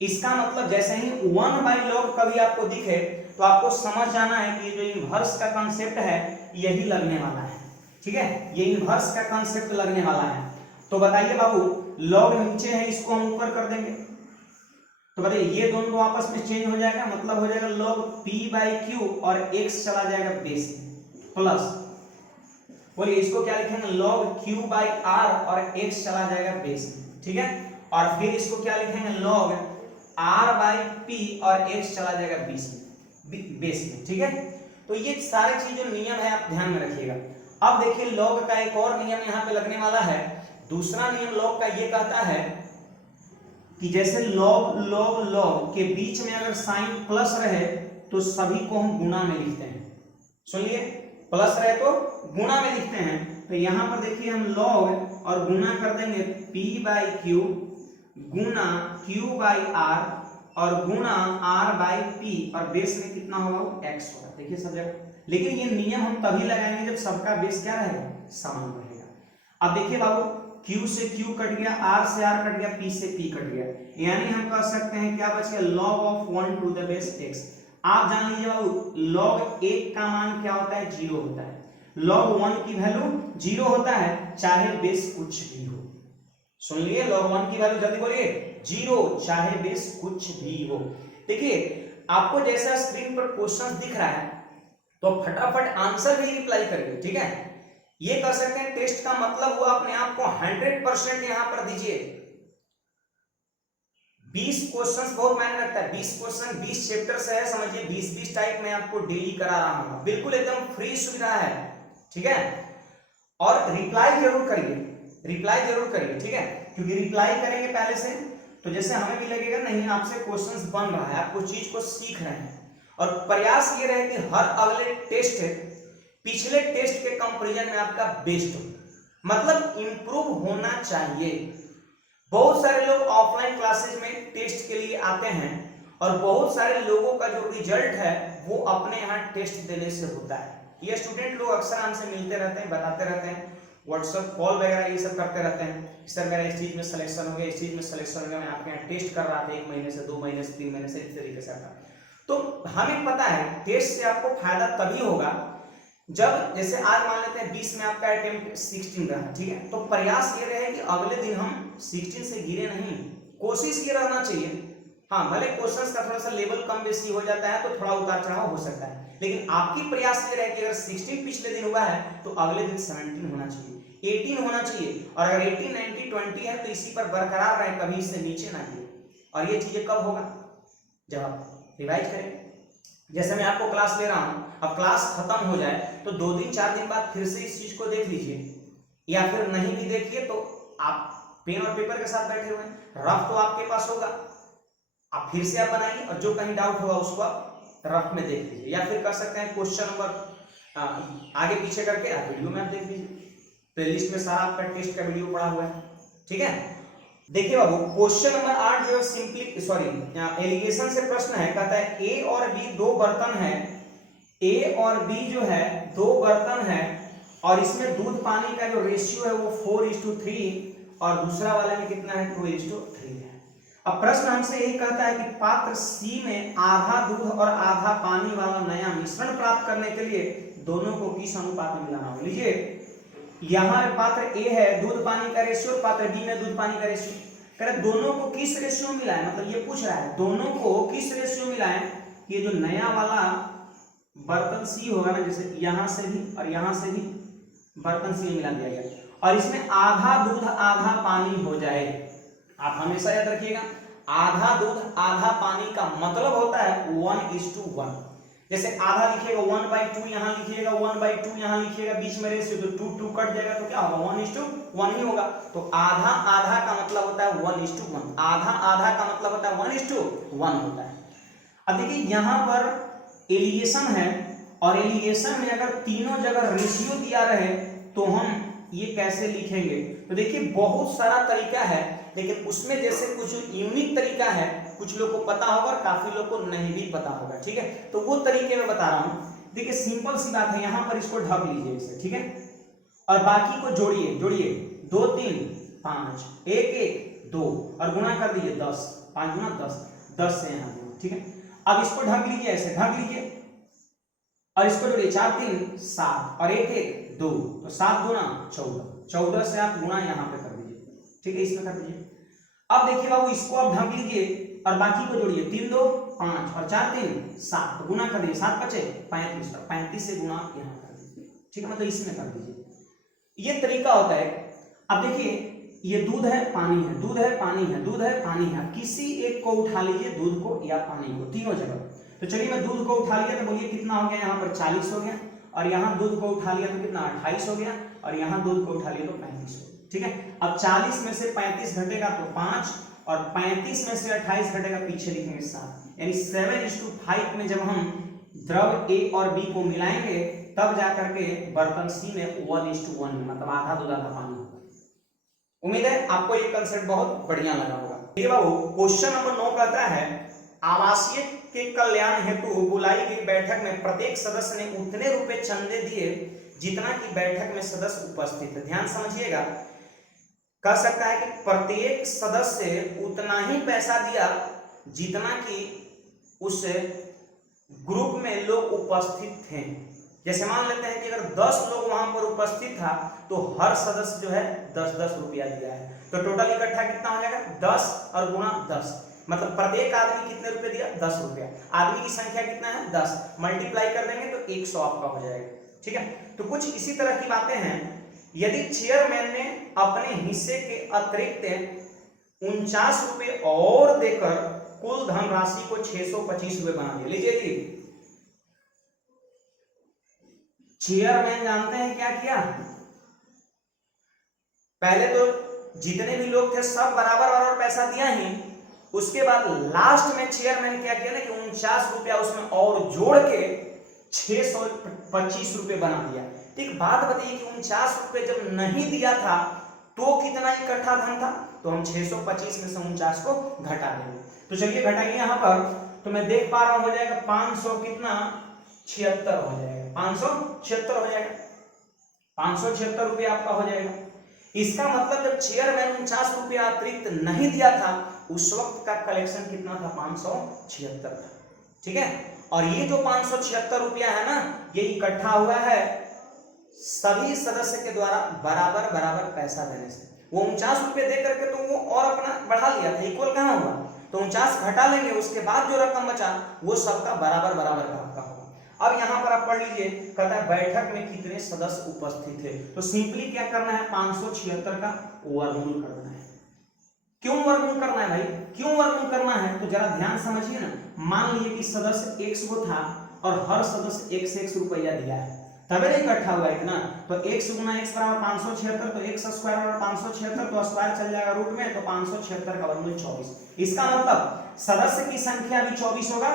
इसका मतलब जैसे ही 1/log कभी आपको दिखे तो आपको समझ जाना है कि जो इनवर्स का कॉन्सेप्ट है यही लगने वाला है, ठीक है। ये इनवर्स का कॉन्सेप्ट लगने वाला है। तो बताइए बाबू, log नीचे है, इसको हम ऊपर कर देंगे तो बताइए ये दोनों आपस में चेंज हो जाएगा। मतलब हो जाएगा log p/q और x चला जाएगा बेस प्लस, बोलिए इसको क्या लिखेंगे? log q/r और x चला जाएगा बेस, ठीक है। और फिर इसको क्या लिखेंगे? log r/p और x चला जाएगा बेस में, ठीक है। तो ये सारे चीज जो नियम है आप ध्यान में रखिएगा। अब देखिए log का एक और नियम यहाँ पे लगने वाला है। दूसरा नियम log का ये कहता है कि जैसे log के बीच में अगर साइन प्लस रहे तो सभी को हम गुणा में लिखते हैं। सुनिए, प्लस रहे तो गुणा में लिखते हैं। तो यहां पर देखिए हम log और गुणा कर देंगे p/q गुना q/r और गुणा r बाई p और बेस में कितना होगा वो x होगा। देखिए सब जगह, लेकिन ये नियम हम तभी लगाएंगे जब सबका बेस क्या रहेगा, समान रहेगा। अब देखिए बाबू, q से q कट गया, r से r कट गया, p से p कट गया, यानी हम कह सकते हैं क्या बच गया, log of 1 to the base x। आप जान लीजिए बाबू, log 1 का मान क्या होता है, 0 होता है। log 1 की वैल्यू 0 होता है, चाहे बेस कुछ भी हो। सुन लिए, log 1 की वैल्यू जल्दी बोलिए, 0, चाहे बेस कुछ भी हो। देखिए आपको जैसा स्क्रीन पर क्वेश्चन दिख रहा है तो फटाफट आंसर भी रिप्लाई करिए, ठीक है। ये कर सकते हैं, टेस्ट का मतलब हुआ अपने आप को 100% यहां पर दीजिए। 20 क्वेश्चंस बहुत मायने रखता है, 20 क्वेश्चन 20 चैप्टर से है, समझिए 20-20 टाइप में आपको डेली करा रहा हूं, बिल्कुल एकदम फ्री सुविधा है, ठीक है। और रिप्लाई जरूर करिए, रिप्लाई जरूर करिए, ठीक है, क्योंकि रिप्लाई करेंगे पहले से तो जैसे हमें भी लगेगा नहीं आपसे क्वेश्चंस बन रहा है, आप कुछ चीज को सीख रहे हैं। और प्रयास ये रहे कि हर अगले टेस्ट पिछले टेस्ट के कंपैरिजन में आपका बेस्ट हो, मतलब इंप्रूव होना चाहिए। बहुत सारे लोग ऑफलाइन क्लासेस में टेस्ट के लिए आते हैं और बहुत सारे लोगों का जो रिजल्ट है वो अपने यहाँ टेस्ट देने से होता है। ये स्टूडेंट लोग अक्सर हमसे मिलते रहते हैं, बताते रहते हैं, व्हाट्सएप कॉल वगैरह ये सब करते रहते हैं, सर मेरा इस चीज में सिलेक्शन हो गया, इस चीज में सिलेक्शन हो गया, मैं आपके यहाँ टेस्ट कर रहा था 1 महीने से, 2 महीने से, 3 महीने से, इस तरीके से आता। तो हमें पता है टेस्ट से आपको फायदा तभी होगा जब, जैसे आज मान लेते हैं 20 में आपका अटेम्प्ट 16 रहा, ठीक है, तो प्रयास ये रहे कि अगले दिन हम 16 से गिरे नहीं, कोशिश ये रहना चाहिए। हाँ, भले क्वेश्चंस का थोड़ा सा लेवल कम बेसी हो जाता है तो थोड़ा उतार चढ़ाव हो सकता है, लेकिन आपकी प्रयास ये रहे कि अगर 16 पिछले दिन हुआ है तो अगले दिन 17 होना चाहिए, 18 होना चाहिए, और अगर 18, 19, 20 है तो इसी पर बरकरार रहे, कभी इससे नीचे ना गिरे। और ये चीजें कब होगा, जब आप रिवाइज करें। जैसे मैं आपको क्लास ले रहा हूं, अब क्लास खत्म हो जाए तो 2 दिन 4 दिन बाद फिर से इस चीज को देख लीजिए, या फिर नहीं भी देखिए तो आप पेन और पेपर के साथ बैठे हुए हैं, रफ तो आपके पास होगा, आप फिर से आप बनाइए और जो कहीं डाउट होगा उसको आप रफ में देख लीजिए, या फिर कर सकते हैं क्वेश्चन नंबर आगे पीछे करके आप वीडियो में आप देख लीजिए, प्लेलिस्ट में सारा आपका टेस्ट का वीडियो पड़ा हुआ है, ठीक है। देखिए बाबू, क्वेश्चन नंबर 8 जो सिंपली एलिगेशन से प्रश्न है, कहता है ए और बी 2 बर्तन है, ए और बी जो है 2 बर्तन है और इसमें दूध पानी का जो रेशियो है वो 4:3 और दूसरा वाले में कितना है, 2:3 है। अब प्रश्न हमसे यही कहता है कि पात्र सी में आधा दूध और आधा पानी वाला नया मिश्रण प्राप्त करने के लिए दोनों को किस अनुपात में मिलाना होगा। लीजिए यहाँ पात्र ए है दूध पानी का रेशियो, पात्र बी में दूध पानी का रेशियो, कह रहे दोनों को किस रेशियो में मिलाएं, मतलब ये पूछ रहा है दोनों को किस रेशियो में मिलाएं। ये जो नया वाला बर्तन सी होगा ना, जैसे यहाँ से भी और यहाँ से भी बर्तन सी में मिला दिया गया और इसमें आधा दूध आधा पानी हो जाए। आप हमेशा याद रखिएगा, आधा दूध आधा पानी का मतलब होता है 1:1। जैसे आधा लिखिएगा 1/2, यहाँ लिखिएगा 1/2, यहाँ लिखिएगा, बीच में रेशियो तो 2 कट जाएगा तो क्या होगा, 1:1 ही होगा। तो आधा आधा का मतलब होता है 1:1, आधा आधा का मतलब होता है 1:1 होता है। अब देखिए यहाँ पर एलिगेशन है और एलिगेशन में अगर तीनों जगह रेशियो दिया रहे तो हम ये कैसे लिखेंगे। तो देखिए बहुत सारा तरीका है, लेकिन उसमें जैसे कुछ यूनिक तरीका है, कुछ लोग को पता होगा और काफी लोग को नहीं भी पता होगा, ठीक है। तो वो तरीके में बता रहा हूं। देखिए सिंपल सी बात है, यहाँ पर इसको ढक लीजिए इसे, ठीक है, और बाकी को जोड़िए, 2 3 5 1 1 2 और गुणा कर दीजिए 10, 5 गुना 10, 10 से यहाँ, ठीक है। अब इसको ढक लीजिए, ऐसे ढक लीजिए और इसको जोड़िए, 4 3 7 और 1 1 2, तो 7 गुना 14, 14 से आप गुणा यहाँ पे कर दीजिए, ठीक है, इसमें कर दीजिए। अब देखिए बाबू इसको आप ढक लीजिए और बाकी को जोड़िए, 3 2 5 और 4 3 7, तो गुणा कर दीजिए, 7 5 35, 35 से गुणा यहाँ कर दीजिए, ठीक है, मतलब इसमें कर दीजिए। ये तरीका होता है। अब देखिए ये दूध है पानी है, दूध है पानी है, दूध है पानी है, किसी एक को उठा लीजिए, दूध को या पानी को, तीनों जगह। तो चलिए मैं दूध को उठा लिया तो बोलिए कितना हो गया, यहाँ पर 40 हो गया, और यहाँ दूध को उठा लिया तो कितना 28 हो गया, और यहाँ दूध को उठा लिया तो 35 हो गया, ठीक है। अब 40 में से 35 घटेगा तो 5 और 35 में से 28 घटेगा, पीछे लिखेंगे 7, यानी 7:5 में जब हम द्रव ए और बी को मिलाएंगे तब जाकर के बर्तन सी में 1:1 में, मतलब आधा दूध आधा पानी होगा। उम्मीद है आपको ये कंसेप्ट बहुत बढ़िया लगा होगा। ठीक है बाबू, क्वेश्चन नंबर 9 कहता है आवासीय के कल्याण हेतु बुलाई गई बैठक में प्रत्येक सदस्य ने उतने रुपए चंदे दिए जितना कि बैठक में सदस्य उपस्थित है। ध्यान समझिएगा, कह सकता है कि प्रत्येक सदस्य उतना ही पैसा दिया जितना कि उस ग्रुप में लोग उपस्थित थे। जैसे मान लेते हैं कि अगर 10 लोग वहां पर उपस्थित था तो हर सदस्य जो है 10-10 रुपया दिया है, तो टोटल इकट्ठा कितना हो जाएगा 10 और गुणा 10, मतलब प्रत्येक आदमी कितने रुपए दिया 10 रुपया। आदमी की संख्या कितना है 10, मल्टीप्लाई कर देंगे तो 100 आपका हो जाएगा। ठीक है, तो कुछ इसी तरह की बातें हैं। यदि चेयरमैन ने अपने हिस्से के अतिरिक्त 49 रुपए और देकर कुल धनराशि को 625 रुपए बना दिया। लीजिए जी, चेयरमैन जानते हैं क्या किया, पहले तो जितने भी लोग थे सब बराबर बराबर पैसा दिया ही, उसके बाद लास्ट में चेयरमैन क्या किया ना कि 49 रुपया उसमें और जोड़ के 625 रुपए बना दिया। एक बात बताइए कि 49 रुपए जब नहीं दिया था तो कितना इकट्ठा धन था, तो हम 625 में से 49 को घटा देंगे। तो चलिए घटाइए यहाँ पर, तो मैं देख पा रहा हूं हो जाएगा 500 कितना 76 हो जाएगा, 576 हो जाएगा, 576 रुपया आपका हो जाएगा। इसका मतलब जब चेयरमैन 49 रुपया अतिरिक्त नहीं दिया था उस वक्त का कलेक्शन कितना था 576 था। ठीक है, और ये जो 576 रुपया है ना, ये इकट्ठा हुआ है सभी सदस्य के द्वारा बराबर बराबर पैसा देने से। वो 49 रुपये दे करके तो वो और अपना बढ़ा लिया था, इक्वल कहां हुआ, तो 49 घटा लेंगे, उसके बाद जो रकम बचा वो सबका बराबर बराबर का आपका होगा। अब यहाँ पर आप पढ़ लीजिए, कहता है बैठक में कितने सदस्य उपस्थित थे, तो सिंपली क्या करना है 576 का वर्गमूल करना है। क्यों वर्गमूल करना है भाई, क्यों वर्गमूल करना है, तो जरा ध्यान समझिए ना। मान लीजिए कि सदस्य 100 था और हर सदस्य 1 से 1 रुपया दिया है, तभी नहीं इकट्ठा हुआ इतना, तो 1 गुना 1 बराबर 576, तो 1 स्क्वायर बराबर 576, तो स्क्वायर चल जाएगा रूट में, तो 576 का वर्गमूल 24। इसका मतलब सदस्य की संख्या भी 24 होगा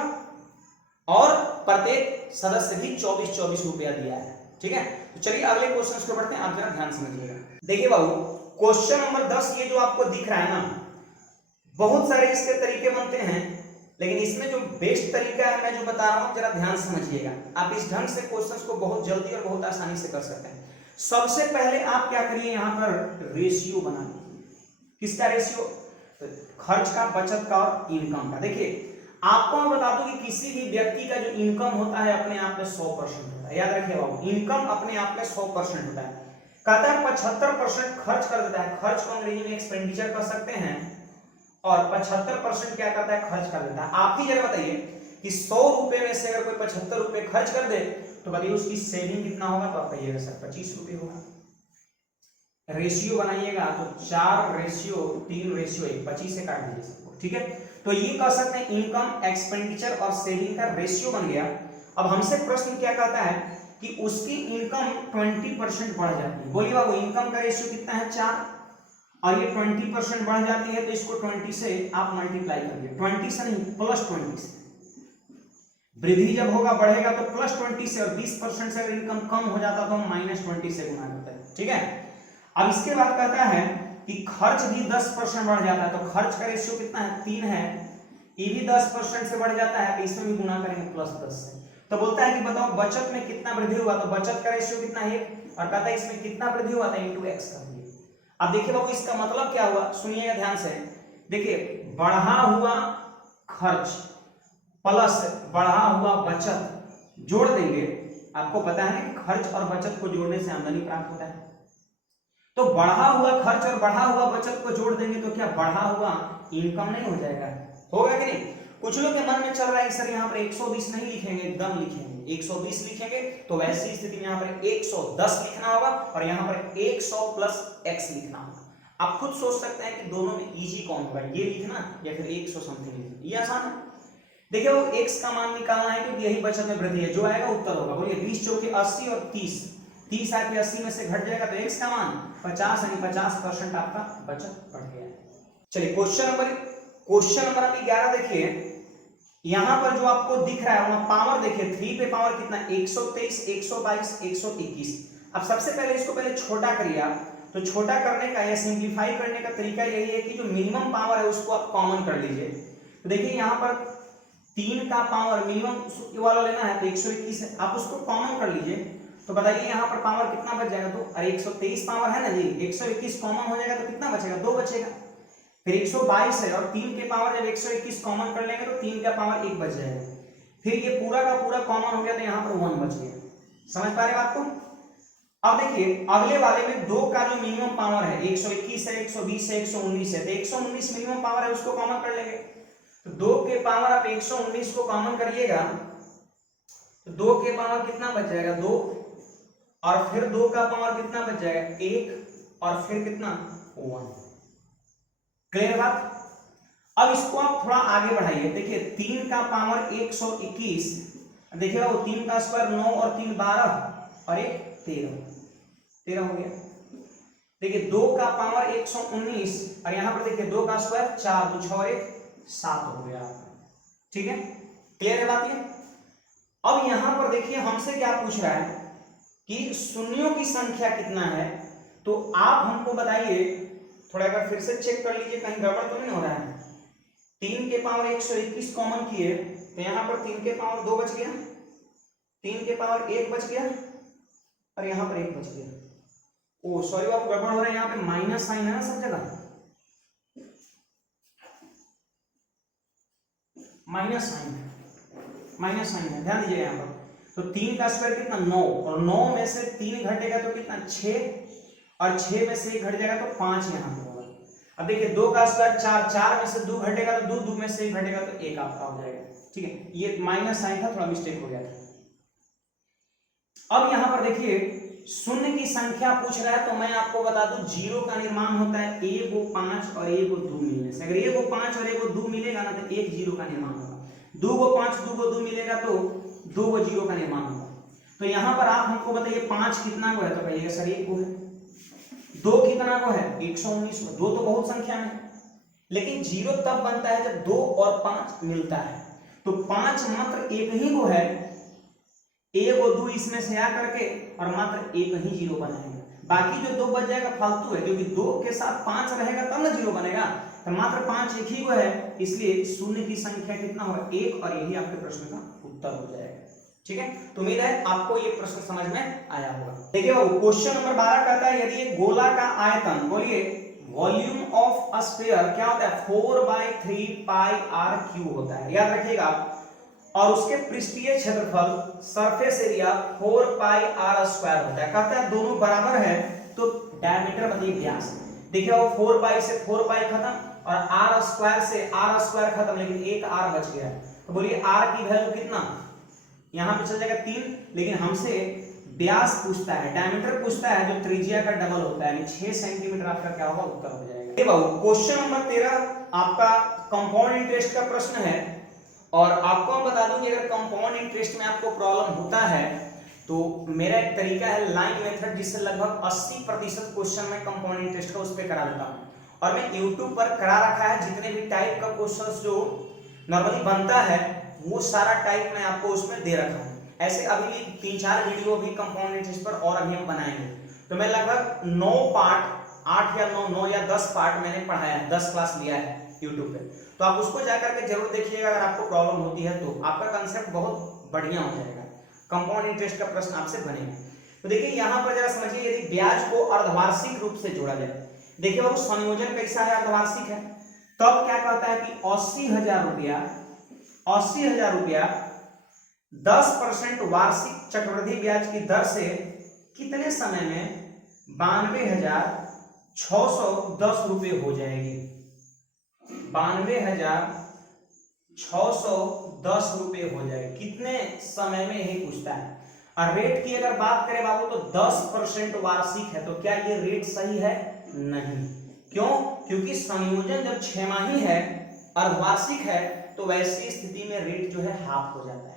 और प्रत्येक सदस्य भी 24 रुपया दिया है। ठीक है, तो चलिए अगले क्वेश्चन को बढ़ते हैं, आप जरा ध्यान समझिएगा। देखिए बाबू, क्वेश्चन नंबर 10 ये जो आपको दिख रहा है ना, बहुत सारे इसके तरीके बनते हैं, लेकिन इसमें जो बेस्ट तरीका है मैं जो बता रहा हूं जरा ध्यान समझिएगा। आप इस ढंग से क्वेश्चंस को बहुत जल्दी और बहुत आसानी से कर सकते हैं। सबसे पहले आप क्या करिए, यहां पर रेशियो बना लीजिए। किसका रेशियो, खर्च का, बचत का और इनकम का। देखिए आपको मैं बता दूं कि किसी भी व्यक्ति का जो इनकम होता है अपने आप में 100% होता है, याद रखिए बाबू, इनकम अपने आप में 100% होता है। कहता है 75% खर्च कर देता है, खर्च को अंग्रेजी में एक्सपेंडिचर कर सकते हैं, और 75% क्या करता है, खर्च कर देता है। आप ही जरा बताइए कि 100 रुपए में से अगर कोई 75 रुपए खर्च कर दे तो बताइए उसकी सेविंग कितना होगा, तो आप कहिएगा सर 25 रुपए होगा। रेशियो बनाइएगा तो 4:3:1, 25 से काट दीजिए सबको। ठीक है, तो ये कह सकते हैं इनकम, एक्सपेंडिचर और सेविंग का रेशियो बन गया। अब हमसे प्रश्न क्या कहता है कि उसकी इनकम 20% बढ़ जाती है। बोलिए बाबू, इनकम का रेशियो कितना है 4, और ये 20% बढ़ जाती है, तो इसको 20 से आप मल्टीप्लाई करिए, 20 से नहीं +20 से। वृद्धि जब होगा बढ़ेगा तो +20 से, और 20% से अगर इनकम कम हो जाता तो हम -20 से गुना करते हैं। ठीक है, अब इसके बाद कहता है कि खर्च भी 10% बढ़ जाता है, तो खर्च का रेशियो कितना है 3 है, ये भी 10% से बढ़ जाता है, तो इसमें भी गुना करेंगे +10 से। तो बोलता है कि बताओ बचत में कितना वृद्धि हुआ, तो बचत का रेशियो कितना है 1, और कहता है इसमें कितना वृद्धि हुआ था ×x कर दिए। अब देखिए बाबू इसका मतलब क्या हुआ, सुनिएगा ध्यान से। देखिए बढ़ा हुआ खर्च प्लस बढ़ा हुआ बचत जोड़ देंगे, आपको पता है ना कि खर्च और बचत को जोड़ने से आमदनी प्राप्त होता है, तो बढ़ा हुआ खर्च और बढ़ा हुआ बचत को जोड़ देंगे तो क्या बढ़ा हुआ इनकम नहीं हो जाएगा, होगा कि नहीं। कुछ लोग के मन में चल रहा है सर यहाँ पर 120 नहीं लिखेंगे, एकदम लिखेंगे 120 लिखेंगे, तो वैसी स्थिति में यहाँ पर 110 लिखना होगा और यहाँ पर 100 + x लिखना होगा। आप खुद सोच सकते हैं कि दोनों में इजी कौन होगा, ये लिखना या फिर 100 समथिंग लिखना, ये आसान है। देखिए वो x का मान निकालना है क्योंकि यही बचत में वृद्धि है, जो आएगा उत्तर होगा। बोलिए 20 चौके 80 और 30 आके 80 में से घट जाएगा, तो x का मान 50 यानी 50% आपका बचत बढ़ गया है। चलिए क्वेश्चन नंबर आप 11 देखिए, यहां पर जो आपको दिख रहा है वहां पावर देखिए, 3 पे पावर कितना 123, 122, 121। अब सबसे पहले इसको पहले छोटा करिए आप, तो छोटा करने का या सिंप्लीफाई करने का तरीका यही है कि जो मिनिमम पावर है उसको आप कॉमन कर लीजिए। तो देखिए यहाँ पर 3 का पावर मिनिमम वाला लेना है तो 121 है, आप उसको कॉमन कर लीजिए तो बताइए यहाँ पर पावर कितना बच जाएगा। तो अरे 123 पावर है ना जी, 121 कॉमन हो जाएगा तो कितना बचेगा, 2 बचेगा। फिर 122 है और 3 के पावर जब 121 कॉमन कर लेंगे तो 3 का पावर 1 बच जाएगा। फिर ये पूरा का पूरा कॉमन हो गया तो यहाँ पर 1 बच गया। समझ पा रहे बात को। अब देखिए अगले वाले में 2 का जो मिनिमम पावर है 121 है, 120 है, 119 है, तो 119 मिनिमम पावर है उसको कॉमन कर लेंगे। तो 2 के पावर आप 119 को कॉमन करिएगा तो 2 के पावर कितना बच जाएगा, 2, और फिर 2 का पावर कितना बच जाएगा, 1, और फिर कितना, 1। क्लियर बात। अब इसको आप थोड़ा आगे बढ़ाइए, देखिए 3 का पावर 121, देखिएगा वो 3 का स्क्वायर 9 और 3 12 और 1 13 हो गया। देखिए 2 का पावर 119 और यहां पर देखिए 2 का स्क्वायर 4, 2 6 और 1 7 हो गया। ठीक है, क्लियर है बात ये। अब यहां पर देखिए हमसे क्या पूछ रहा है कि शून्यों की संख्या कितना है, तो आप हमको बताइए, थोड़ा अगर फिर से चेक कर लीजिए कहीं गड़बड़ तो नहीं हो रहा है। 3 के पावर 121 कॉमन किए तो यहां पर 3 के पावर 2 बच गया, 3 के पावर 1 बच गया और यहां पर 1 बच गया। ओ सॉरी बाबू गड़बड़ हो रहा है, यहाँ पे माइनस साइन है ना सब जगह, माइनस साइन है, ध्यान दीजिए यहाँ पर। तो 3 का स्क्वायर कितना, 9, और 9 में से 3 घटेगा तो कितना, 6, और 6 में से 1 घट जाएगा तो 5 यहाँ पे होगा। अब देखिए 2 का स्क्वायर 4, 4 में से 2 घटेगा तो 2, 2 में से 1 घटेगा तो 1 आपका हो जाएगा। ठीक है, ये माइनस साइन था, थोड़ा मिस्टेक हो गया था। अब यहां पर देखिए शून्य की संख्या पूछ रहा है तो मैं आपको बता दूं जीरो का निर्माण होता है 1 को 5 और 1 को 2 मिलने से। अगर 1 को 5 और 1 को 2 मिलेगा ना तो 1 जीरो का निर्माण होगा, 2 को 5 2 को 2 मिलेगा तो 2 को जीरो का निर्माण होगा। तो यहां पर आप हमको बताइए 5 कितना को है, तो कहिएगा सर 1 को है। 2 कितना को है, 119 को। 2 तो बहुत संख्या में, लेकिन जीरो तब बनता है जब 2 और 5 मिलता है। तो 5 मात्र एक ही को है, 1 और 2 इसमें से आ करके और मात्र एक ही जीरो बनाएगा, बाकी जो 2 बच जाएगा फालतू है, क्योंकि 2 के साथ 5 रहेगा तब ना जीरो बनेगा। तो मात्र 5 एक ही को है, इसलिए शून्य की संख्या कितना होगा, 1, और यही आपके प्रश्न का उत्तर हो जाएगा। ठीक है, तो उम्मीद है आपको ये प्रश्न समझ में आया होगा। देखिए क्वेश्चन नंबर 12 कहता है यदि एक गोला का आयतन, बोलिए वॉल्यूम ऑफ अ स्फीयर क्या होता है, 4/3 पाई आर क्यूब होता है, याद रखिएगा। और उसके पृष्ठीय क्षेत्रफल surface area 4 pi r square होता है। कहता है दोनों बराबर है तो डायमीटर बताइए व्यास। देखिए वो 4 पाई से 4 पाई खत्म और आर स्क्वायर से आर स्क्वायर खत्म, लेकिन एक आर बच गया। तो बोलिए आर की वैल्यू कितना, यहां पे चल जाएगा 3, लेकिन हमसे व्यास पूछता है, डायमीटर पूछता है जो त्रिज्या का डबल होता है, यानी 6 सेंटीमीटर आपका क्या होगा, उत्तर हो जाएगा। ये बाबू क्वेश्चन नंबर 13 आपका कंपाउंड इंटरेस्ट का प्रश्न है। और आपको हम बता दूं कि अगर कंपाउंड इंटरेस्ट में आपको प्रॉब्लम होता है तो मेरा एक तरीका है लाइन मेथड, जिससे लगभग 80% क्वेश्चन मैं कंपाउंड इंटरेस्ट का उस पर करा देता हूं। और मैं यूट्यूब पर करा रखा है, जितने भी टाइप का क्वेश्चन जो नॉर्मली बनता है वो सारा टाइप मैं आपको उसमें दे रखा हूं। ऐसे अभी भी 3-4 वीडियो भी कंपाउंड इंटरेस्ट पर और अभी हम बनाएंगे। तो मैं लगभग 9 पार्ट, 8 या 9 या 10 पार्ट मैंने पढ़ाया है, 10 क्लास लिया है यूट्यूब पे, तो आप उसको जाकर के जरूर देखिएगा। अगर आपको प्रॉब्लम होती है तो आपका कंसेप्ट बहुत बढ़िया हो जाएगा, कंपाउंड इंटरेस्ट का प्रश्न आपसे बनेगा। तो देखिए यहाँ पर जरा समझिए, यदि ब्याज को अर्धवार्षिक रूप से जोड़ा जाए, देखिए बाबू संयोजन कैसा है, अर्धवार्षिक है, तब क्या कहता है कि 80,000 रुपया 10% वार्षिक चक्रवृद्धि ब्याज की दर से कितने समय में 92,610 रुपये हो जाएगी। 92,610 रुपये हो जाएगी, कितने समय में यही पूछता है। और रेट की अगर बात करें बाबू तो 10% वार्षिक है, तो क्या ये रेट सही है, नहीं। क्यों, क्योंकि संयोजन जब 6 माही है, अर्धवार्षिक है, तो वैसी स्थिति में रेट जो है हाफ हो जाता है।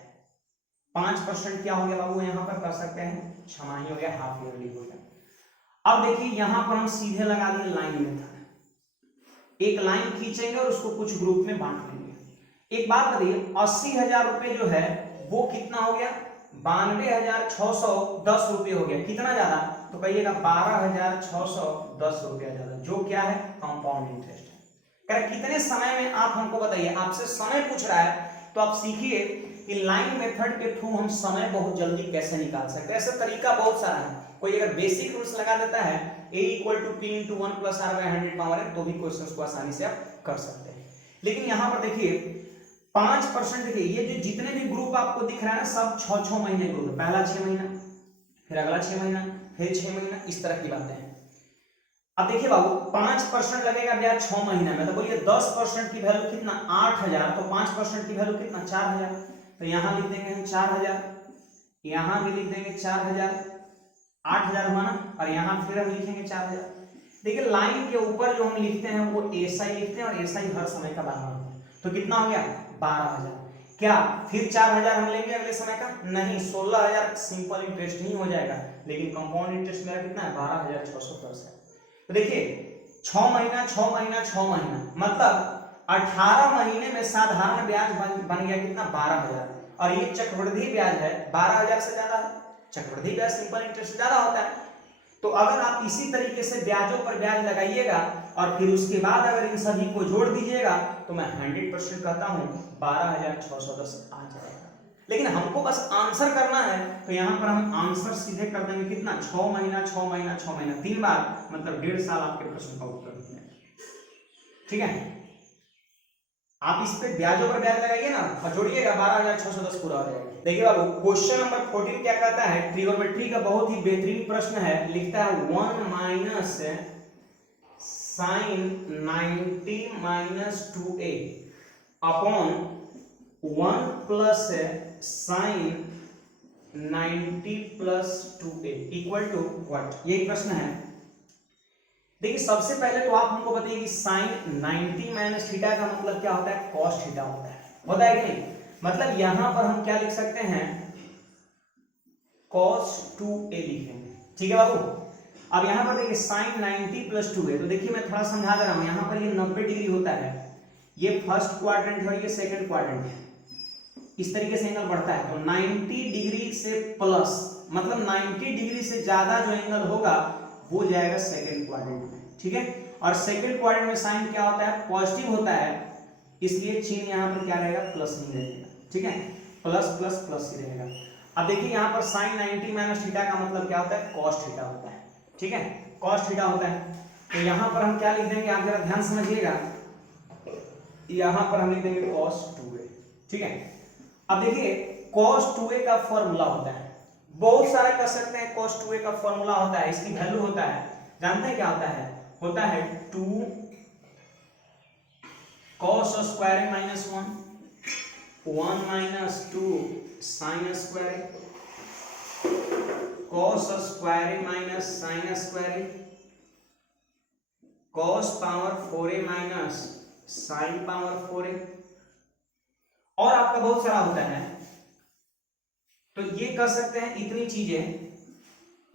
5% क्या हो गया बाबू, यहां पर कर सकते हैं 6 माही हो गया, हाफ ईयरली हो गया। अब देखिए यहां पर हम सीधे लगा दिए लाइन मेथड, एक लाइन खींचेंगे और उसको कुछ ग्रुप में बांट लेंगे। एक बात बताइए 80,000 रुपये जो है वो कितना हो गया, 92,610 रुपये हो गया। कितना ज्यादा, तो कहिएगा 12,610 रुपया ज्यादा, जो क्या है, कंपाउंड इंटरेस्ट है। कितने समय में, आप हमको बताइए, आपसे समय पूछ रहा है तो आप सीखिए कि लाइन मेथड के थ्रू हम समय बहुत जल्दी कैसे निकाल सकते हैं। ऐसा तरीका बहुत सारा है। कोई अगर बेसिक रूल्स लगा देता है a = p × 1 + r/100 पावर है तो भी क्वेश्चंस को आसानी से आप कर सकते हैं। लेकिन यहाँ पर देखिए 5% देखिए, ये जो जितने भी ग्रुप आपको दिख रहा है ना सब 6-6 महीने ग्रुप है। पहला 6 महीना, फिर अगला 6 महीना, फिर 6 महीना, इस तरह की बातें हैं। अब देखिए बाबू 5% लगेगा ब्याज 6 महीने में, तो बोलिए 10% की वैल्यू कितना 8000, तो 5% की वैल्यू कितना 4000। तो यहाँ लिख देंगे हम 4000, यहाँ भी लिख देंगे 4000, 8000 हुआ ना, और यहाँ फिर हम लिखेंगे 4000। देखिए लाइन के ऊपर जो हम लिखते हैं वो एसआई लिखते हैं और एसआई हर समय का बारह होता है। तो कितना हो गया 12000। क्या फिर 4000 हम लेंगे अगले समय का? नहीं, 16000 सिंपल इंटरेस्ट नहीं हो जाएगा, लेकिन कंपाउंड इंटरेस्ट मेरा कितना है 12610 है। तो देखिए 6 महीना 6 महीना 6 महीना मतलब 18 महीने में साधारण ब्याज बन गया कितना 12000, और ये चक्रवृद्धि ब्याज है 12000 से ज्यादा है। चक्रवृद्धि ब्याज सिंपल इंटरेस्ट ज्यादा होता है। तो अगर आप इसी तरीके से ब्याजों पर ब्याज लगाइएगा और फिर उसके बाद अगर इन सभी को जोड़ दीजिएगा तो मैं 100% कहता हूं 12610 आ जाएगा। लेकिन हमको बस आंसर करना है, तो यहाँ पर हम आंसर सीधे कर देंगे कितना 6 महीना 6 महीना 6 महीना 3 बार, मतलब 1.5 साल आपके प्रश्न का उत्तर देंगे। ठीक है, आप इस पे ब्याजों पर ब्याज लगाइए ना और जोड़िएगा 12610 पूरा हो जाएगा। देखिए बाबू क्वेश्चन नंबर 14 क्या कहता है, ट्रिगोनोमेट्री का बहुत ही बेहतरीन प्रश्न है। लिखता है 1 - sin 90 - 2a upon 1 + sin 90 + 2a equal to what, ये प्रश्न है। देखिए सबसे पहले तो आप हमको बताइए कि sin 90 - थीटा का मतलब क्या होता है, cos थीटा होता है कि नहीं? मतलब यहां पर हम क्या लिख सकते हैं cos 2a लिखेंगे। ठीक है बाबू, अब यहां पर देखिए sin 90 + 2a, तो देखिए मैं थोड़ा समझा दे रहा हूं। यहां पर ये 90 डिग्री होता है, ये फर्स्ट क्वाड्रेंट है और ये सेकंड क्वाड्रेंट है, इस तरीके से एंगल बढ़ता है। तो 90 डिग्री से प्लस मतलब 90 डिग्री से ज्यादा जो एंगल होगा वो जाएगा सेकंड क्वाड्रेंट में। ठीक है, और सेकंड क्वाड्रेंट में साइन क्या होता है, पॉजिटिव होता है, इसलिए चिन्ह यहाँ पर क्या रहेगा, प्लस नहीं रहेगा। ठीक है, प्लस प्लस प्लस ही रहेगा। अब देखिए यहाँ पर sin 90 - थीटा का मतलब क्या होता है, cos थीटा होता है। ठीक है, cos थीटा होता है। तो यहाँ पर हम क्या लिख देंगे, आप जरा ध्यान समझिएगा, यहाँ पर हम लिख देंगे cos 2a। ठीक है, अब देखिए cos 2a का फॉर्मूला होता है, बहुत सारे कर सकते हैं। cos 2a का फॉर्मूला होता है, इसकी वैल्यू होता है, जानते हैं क्या होता है 2 cos square -1 1 - 2 sin square, cos square sin square, cos power 4a sin power 4a, और आपका बहुत सारा होता है। तो ये कर सकते हैं इतनी चीजें,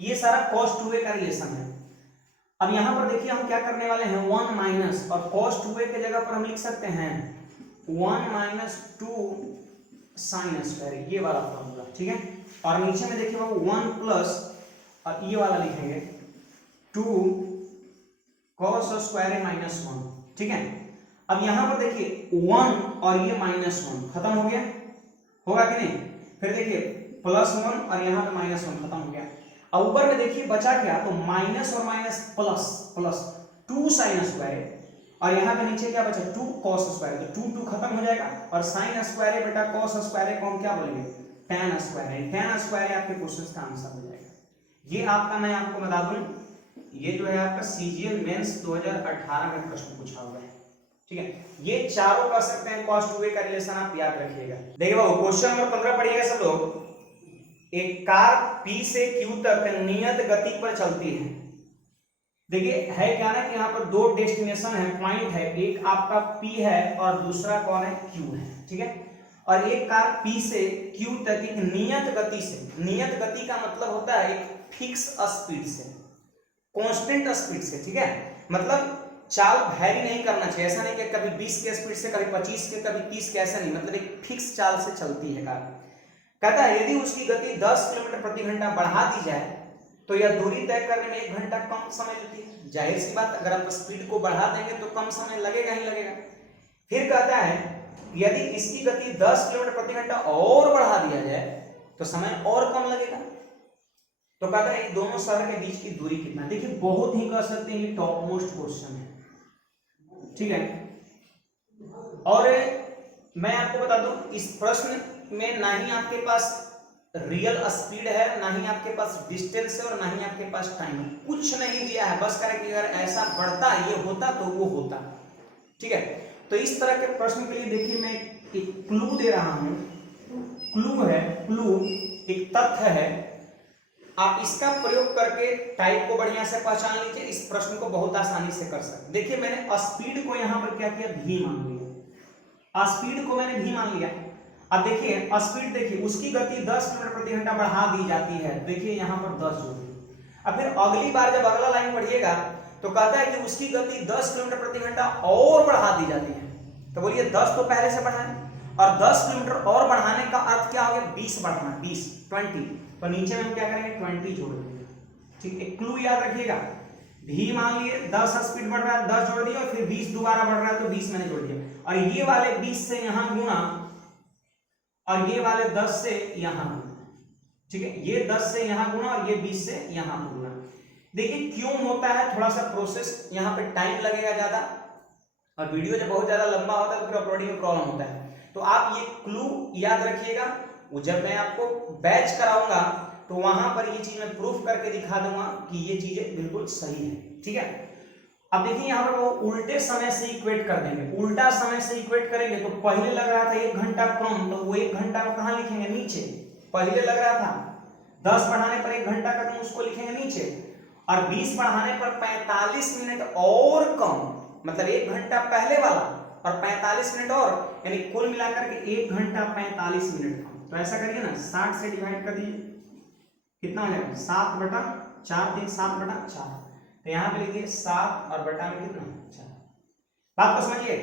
ये सारा cos 2a का रिलेशन है। अब यहां पर देखिए हम क्या करने वाले हैं 1 माइनस, और cos 2a के जगह पर हम लिख सकते हैं 1 - 2 sin स्क्वायर, ये वाला फॉर्मूला। ठीक है, और नीचे में देखिए वो 1 प्लस और ये वाला लिखेंगे 2 cos स्क्वायर -1। ठीक है, अब यहां पर देखिए 1 और ये -1 खत्म हो गया, होगा कि नहीं? फिर देखिए +1 और यहाँ पे -1 खत्म हो गया। अब ऊपर में देखिए बचा क्या, तो माइनस और minus plus plus 2 sin square, और यहाँ पे नीचे क्या बचा 2 cos स्क्वायर, तो 2 खत्म हो जाएगा, और sin स्क्वायर बेटा cos स्क्वायर को हम क्या बोलेंगे tan स्क्वायर। tan स्क्वायर आपके क्वेश्चन का आंसर हो जाएगा। ये आपका, मैं आपको बता दूं, ये जो है आपका सीजीएल मेंस 2018 में प्रश्न पूछा हुआ है। ठीक है, ये चारों कर सकते हैं, cos 2a का रिलेशन आप याद रखिएगा। देखिए बाबू क्वेश्चन नंबर 15 पढ़िएगा सब लोग। एक कार P से Q तक नियत गति पर चलती है। देखिए है क्या ना कि यहाँ पर दो डेस्टिनेशन है, पॉइंट है, एक आपका P है और दूसरा कौन है, Q है। ठीक है, और एक कार P से Q तक एक नियत गति से, नियत गति का मतलब होता है एक फिक्स स्पीड से, कांस्टेंट स्पीड से। ठीक है, मतलब चाल वैरी नहीं करना चाहिए, ऐसा नहीं कि कभी 20 के स्पीड से, कभी 25 के, कभी 30 के, ऐसा नहीं, मतलब एक फिक्स चाल से चलती है कार। कहता है यदि उसकी गति 10 किलोमीटर प्रति घंटा बढ़ा दी जाए तो यह दूरी तय करने में 1 घंटा कम समय लेती है। जाहिर सी बात, अगर आप स्पीड को बढ़ा देंगे तो कम समय लगेगा ही लगेगा। फिर कहता है यदि इसकी गति 10 किलोमीटर प्रति घंटा और बढ़ा दिया जाए तो समय और कम लगेगा। तो कहता है दोनों शहर के बीच की दूरी कितना। देखिए बहुत ही कह सकते हैं ये टॉप मोस्ट क्वेश्चन है, ठीक है। और मैं आपको बता दूं इस प्रश्न में ना ही आपके पास रियल स्पीड है, ना ही आपके पास डिस्टेंस है और ना ही आपके पास टाइम है, कुछ नहीं दिया है। बस करें कि अगर ऐसा बढ़ता ये होता तो वो होता, ठीक है। तो इस तरह के प्रश्न के लिए देखिए मैं एक क्लू दे रहा हूं। क्लू है, क्लू एक तथ्य है, आप इसका प्रयोग करके टाइप को बढ़िया से पहचान लीजिए, इस प्रश्न को बहुत आसानी से कर सकते। देखिए मैंने स्पीड को यहां पर क्या किया, भी मान लिया। स्पीड को मैंने भी मान लिया। अब देखिए स्पीड, देखिए उसकी गति 10 किलोमीटर प्रति घंटा बढ़ा दी जाती है, देखिए यहां पर 10 जोड़ दी। अब फिर अगली बार जब अगला लाइन पढ़िएगा तो कहता है कि उसकी गति 10 किलोमीटर प्रति घंटा और बढ़ा दी जाती है। तो बोलिए 10 तो पहले से बढ़ाएं, और 10 किलोमीटर और बढ़ाने का अर्थ क्या हो गया, 20 बढ़ाना, 20 20। तो नीचे में हम क्या करेंगे, 20 जोड़ देंगे, ठीक। एक क्लू याद रखिएगा, भी मान लिए 10 स्पीड बढ़ रहा है, 10 जोड़ दिया, और फिर 20 दोबारा बढ़ रहा है तो 20 मैंने जोड़ दिया, और ये वाले 20 से यहां गुणा, और ये वाले 10 से यहां गुणा, ठीक है। ये 10 से यहां गुणा और ये 20 से यहां गुणा। देखिए क्यों होता है, थोड़ा सा प्रोसेस यहाँ पे टाइम लगेगा ज्यादा, और वीडियो जब बहुत ज्यादा लंबा होता है तो फिर अपलोडिंग में प्रॉब्लम होता है। तो आप ये क्लू याद रखिएगा, जब मैं आपको बैच कराऊंगा तो वहां पर ये चीज मैं प्रूफ करके दिखा दूंगा कि ये चीजें बिल्कुल सही है, ठीक है। अब देखिए यहाँ पर वो उल्टे समय से इक्वेट कर देंगे। उल्टा समय से इक्वेट करेंगे तो पहले लग रहा था 1 घंटा कम, तो वो 1 घंटा को कहां लिखेंगे, नीचे। पहले लग रहा था 10 बढ़ाने पर 1 घंटा का, तो उसको लिखेंगे नीचे, और 20 बढ़ाने पर 45 मिनट और कम, मतलब 1 घंटा पहले वाला और 45 मिनट और, यानी कुल मिलाकर के 1 घंटा 45 मिनट कम। तो ऐसा करिए ना, 60 से डिवाइड कर दीजिए, कितना हो जाएगा, 7/4, 3 7/4। तो यहां पे लिखिए 7 और बटा में कितना, 4। बात को समझिए,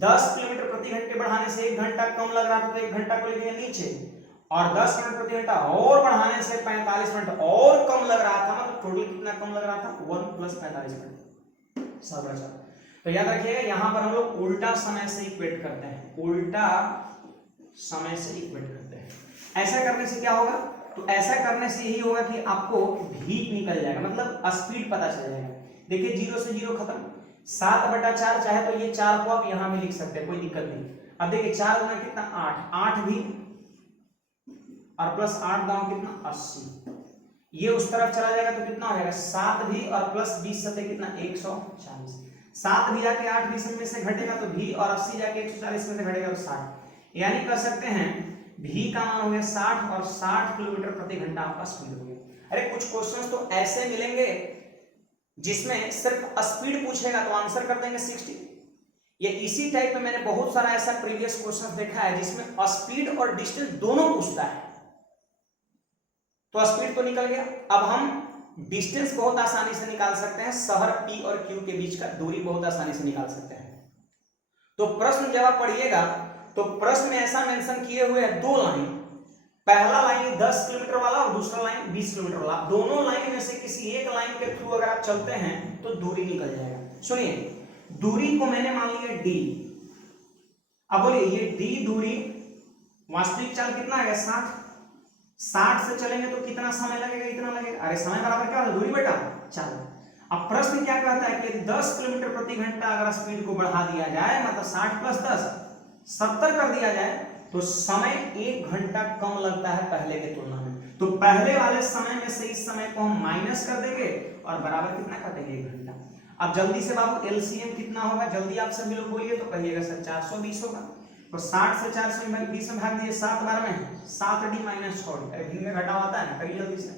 10 किलोमीटर प्रति घंटे बढ़ाने से 1 घंटा कम लग रहा था तो 1 घंटा को लिखेंगे नीचे, और 10 किलोमीटर प्रति घंटा और बढ़ाने से 45 मिनट और कम लग रहा था, मतलब टोटल कितना कम लग रहा था, 1 + 45 मिनट, 7/4। तो याद रखिएगा यहां पर हम लोग उल्टा समय से इक्वेट करते हैं, उल्टा समय से इक्वेट करते हैं। ऐसा करने से क्या होगा, तो ऐसा करने से यही होगा कि आपको भी निकल जाएगा, मतलब स्पीड पता चल जाएगा। देखिए 0 से 0 खत्म, 7/4, चाहे तो ये 4 को आप यहां भी लिख सकते हैं, कोई दिक्कत नहीं। अब देखिए 4 गुना कितना, 8, 8 भी, और प्लस 8 दांव कितना, 80। ये उस तरफ चला जाएगा तो कितना हो जाएगा, 7 भी और प्लस 20 सतह कितना, 140। 7 भी जाके 8 20 में से घटेगा तो भी, और 80 जाके 140 में से घटेगा तो 60। यानी कह सकते हैं भी का मान हो गया 60, और 60 किलोमीटर प्रति घंटा आपका स्पीड हो गया। अरे कुछ क्वेश्चंस तो ऐसे मिलेंगे जिसमें सिर्फ स्पीड पूछेगा तो आंसर कर देंगे 60। ये इसी टाइप में मैंने बहुत सारा ऐसा प्रीवियस क्वेश्चन देखा है जिसमें स्पीड और डिस्टेंस दोनों पूछता है। तो स्पीड तो निकल गया, अब हम डिस्टेंस बहुत आसानी से निकाल सकते हैं, शहर P और Q के बीच का दूरी बहुत आसानी से निकाल सकते हैं। तो प्रश्न जब आप पढ़िएगा तो प्रश्न में ऐसा मेंशन किए हुए हैं 2 लाइन, पहला लाइन 10 किलोमीटर वाला और दूसरा लाइन 20 किलोमीटर वाला। दोनों लाइन में से किसी एक लाइन के थ्रू अगर आप चलते हैं तो दूरी निकल जाएगा। सुनिए, दूरी को मैंने मान लिया d। अब बोलिए ये d दूरी, वास्तविक चाल कितना है, 60। 60 से चलेंगे तो कितना समय लगेगा, इतना लगेगा। अरे समय बराबर क्या होता है, दूरी बटा चाल। अब प्रश्न क्या कहता है कि 10 किलोमीटर प्रति घंटा अगर स्पीड को बढ़ा दिया जाए, मतलब 60 + 10 70 कर दिया जाए, तो समय 1 घंटा कम लगता है पहले के तुलना में। तो पहले वाले समय में से इस समय को हम माइनस कर देंगे और बराबर कितना कर देंगे, 1 घंटा। अब जल्दी से बाबू एलसीएम कितना होगा, जल्दी आप सभी लोग बोलिए तो कहिएगा सर 420 होगा। तो 60 से 420 में भाग दिए, 7 बार में 7d - 6d। अरे भिन्न में घटाव आता है ना, करिए जल्दी से,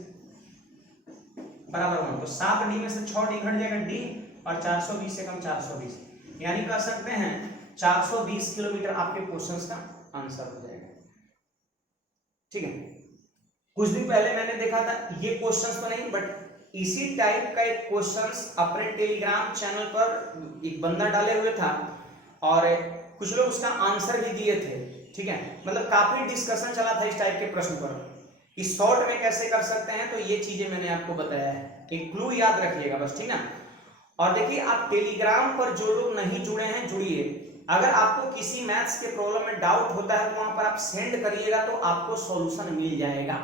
बराबर 1। तो 7d में से 6d घट जाएगा d, और 420 से कम 420, यानी कह सकते हैं 420 किलोमीटर आपके क्वेश्चंस का आंसर हो जाएगा। ठीक है, कुछ दिन पहले मैंने देखा था, ये क्वेश्चंस तो नहीं बट इसी टाइप का एक क्वेश्चंस अपने टेलीग्राम चैनल पर एक बंदा डाले हुए था, और कुछ लोग उसका आंसर भी दिए थे। ठीक है, मतलब काफी डिस्कशन चला था इस टाइप के प्रश्न पर, इस शॉर्ट में कैसे कर सकते हैं। तो ये चीजें मैंने आपको बताया है, एक क्लू याद रखिएगा बस, ठीक ना। और देखिए आप टेलीग्राम पर जो लोग नहीं जुड़े हैं जुड़िए, अगर आपको किसी मैथ्स के प्रॉब्लम में डाउट होता है तो वहां पर आप सेंड करिएगा तो आपको सॉल्यूशन मिल जाएगा,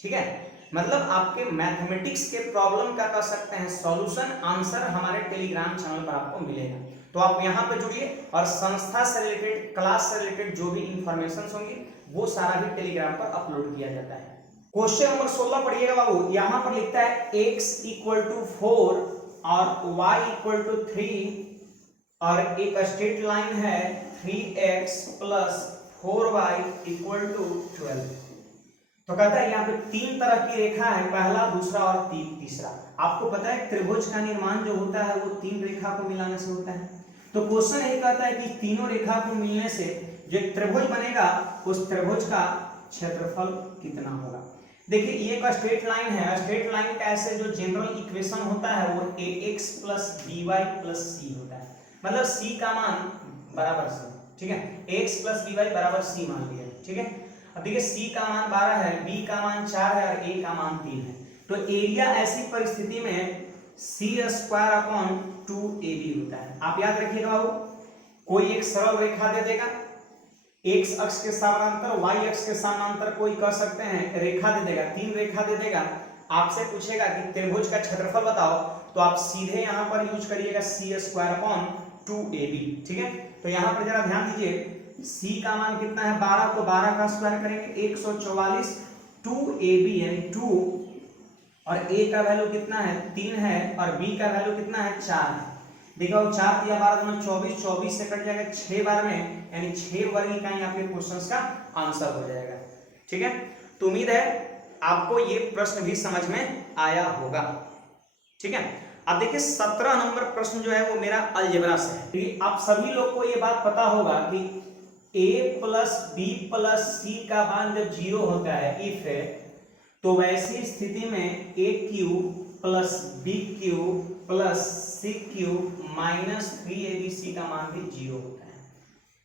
ठीक है। मतलब आपके मैथमेटिक्स के प्रॉब्लम का कर सकते हैं सॉल्यूशन, आंसर हमारे टेलीग्राम चैनल पर आपको मिलेगा। तो आप यहाँ पे जुड़िए और संस्था से रिलेटेड, क्लास से रिलेटेड जो भी इंफॉर्मेशन होंगी वो सारा भी टेलीग्राम पर अपलोड किया जाता है। क्वेश्चन नंबर 16 पढ़िएगा बाबू। यहाँ पर लिखता है x = 4 और y = 3 और एक स्ट्रेट लाइन है 3x + 4y = 12। तो कहता है यहाँ पे तीन तरह की रेखा है, पहला, दूसरा और तीसरा। आपको पता है त्रिभुज का निर्माण जो होता है वो तीन रेखा को मिलाने से होता है। तो क्वेश्चन यही कहता है कि तीनों रेखा को मिलने से जो एक त्रिभुज बनेगा उस त्रिभुज का क्षेत्रफल कितना होगा। देखिए ये एक स्ट्रेट लाइन है, स्ट्रेट लाइन का ऐसे जो जनरल इक्वेशन होता है वो ax + by + c होता है। मतलब c का मान बराबर c, ठीक है, ax + by = c मान लिया, ठीक है। अब देखिए c का मान 12 है, b का मान 4 है और a का मान 3 है। तो एरिया ऐसी परिस्थिति में c² / 2ab होता है। आप याद रखिएगा बाबू, कोई एक सरल रेखा दे देगा, x अक्ष के समानांतर, y अक्ष के समानांतर कोई कह सकते हैं रेखा दे देगा, तीन रेखा दे देगा, आपसे पूछेगा कि त्रिभुज का क्षेत्रफल बताओ, तो आप सीधे यहाँ पर यूज करिएगा c² / 2ab, ठीक है। तो यहाँ पर जरा ध्यान दीजिए, c का मान कितना है 12, तो 12 का स्क्वायर करेंगे 144, 2ab यानी 2, और a का वैल्यू कितना है 3 है और b का वैल्यू कितना है 4 है। देखो 4 दिया 12 दूना 24, 24 से कट जाएगा 6 बार में, यानी 6 वर्ग इकाई आपके क्वेश्चंस का आंसर हो जाएगा, ठीक है। तो उम्मीद है आपको ये प्रश्न भी समझ में आया होगा, ठीक है। अब देखिए 17 नंबर प्रश्न जो है वो मेरा अलजेब्रा से है। आप सभी लोग को ये बात पता होगा कि a + b + c का मान जब 0 होता है इफ है, तो वैसी स्थिति में a³ + b³ + c³ - 3abc का मान भी 0 होता है।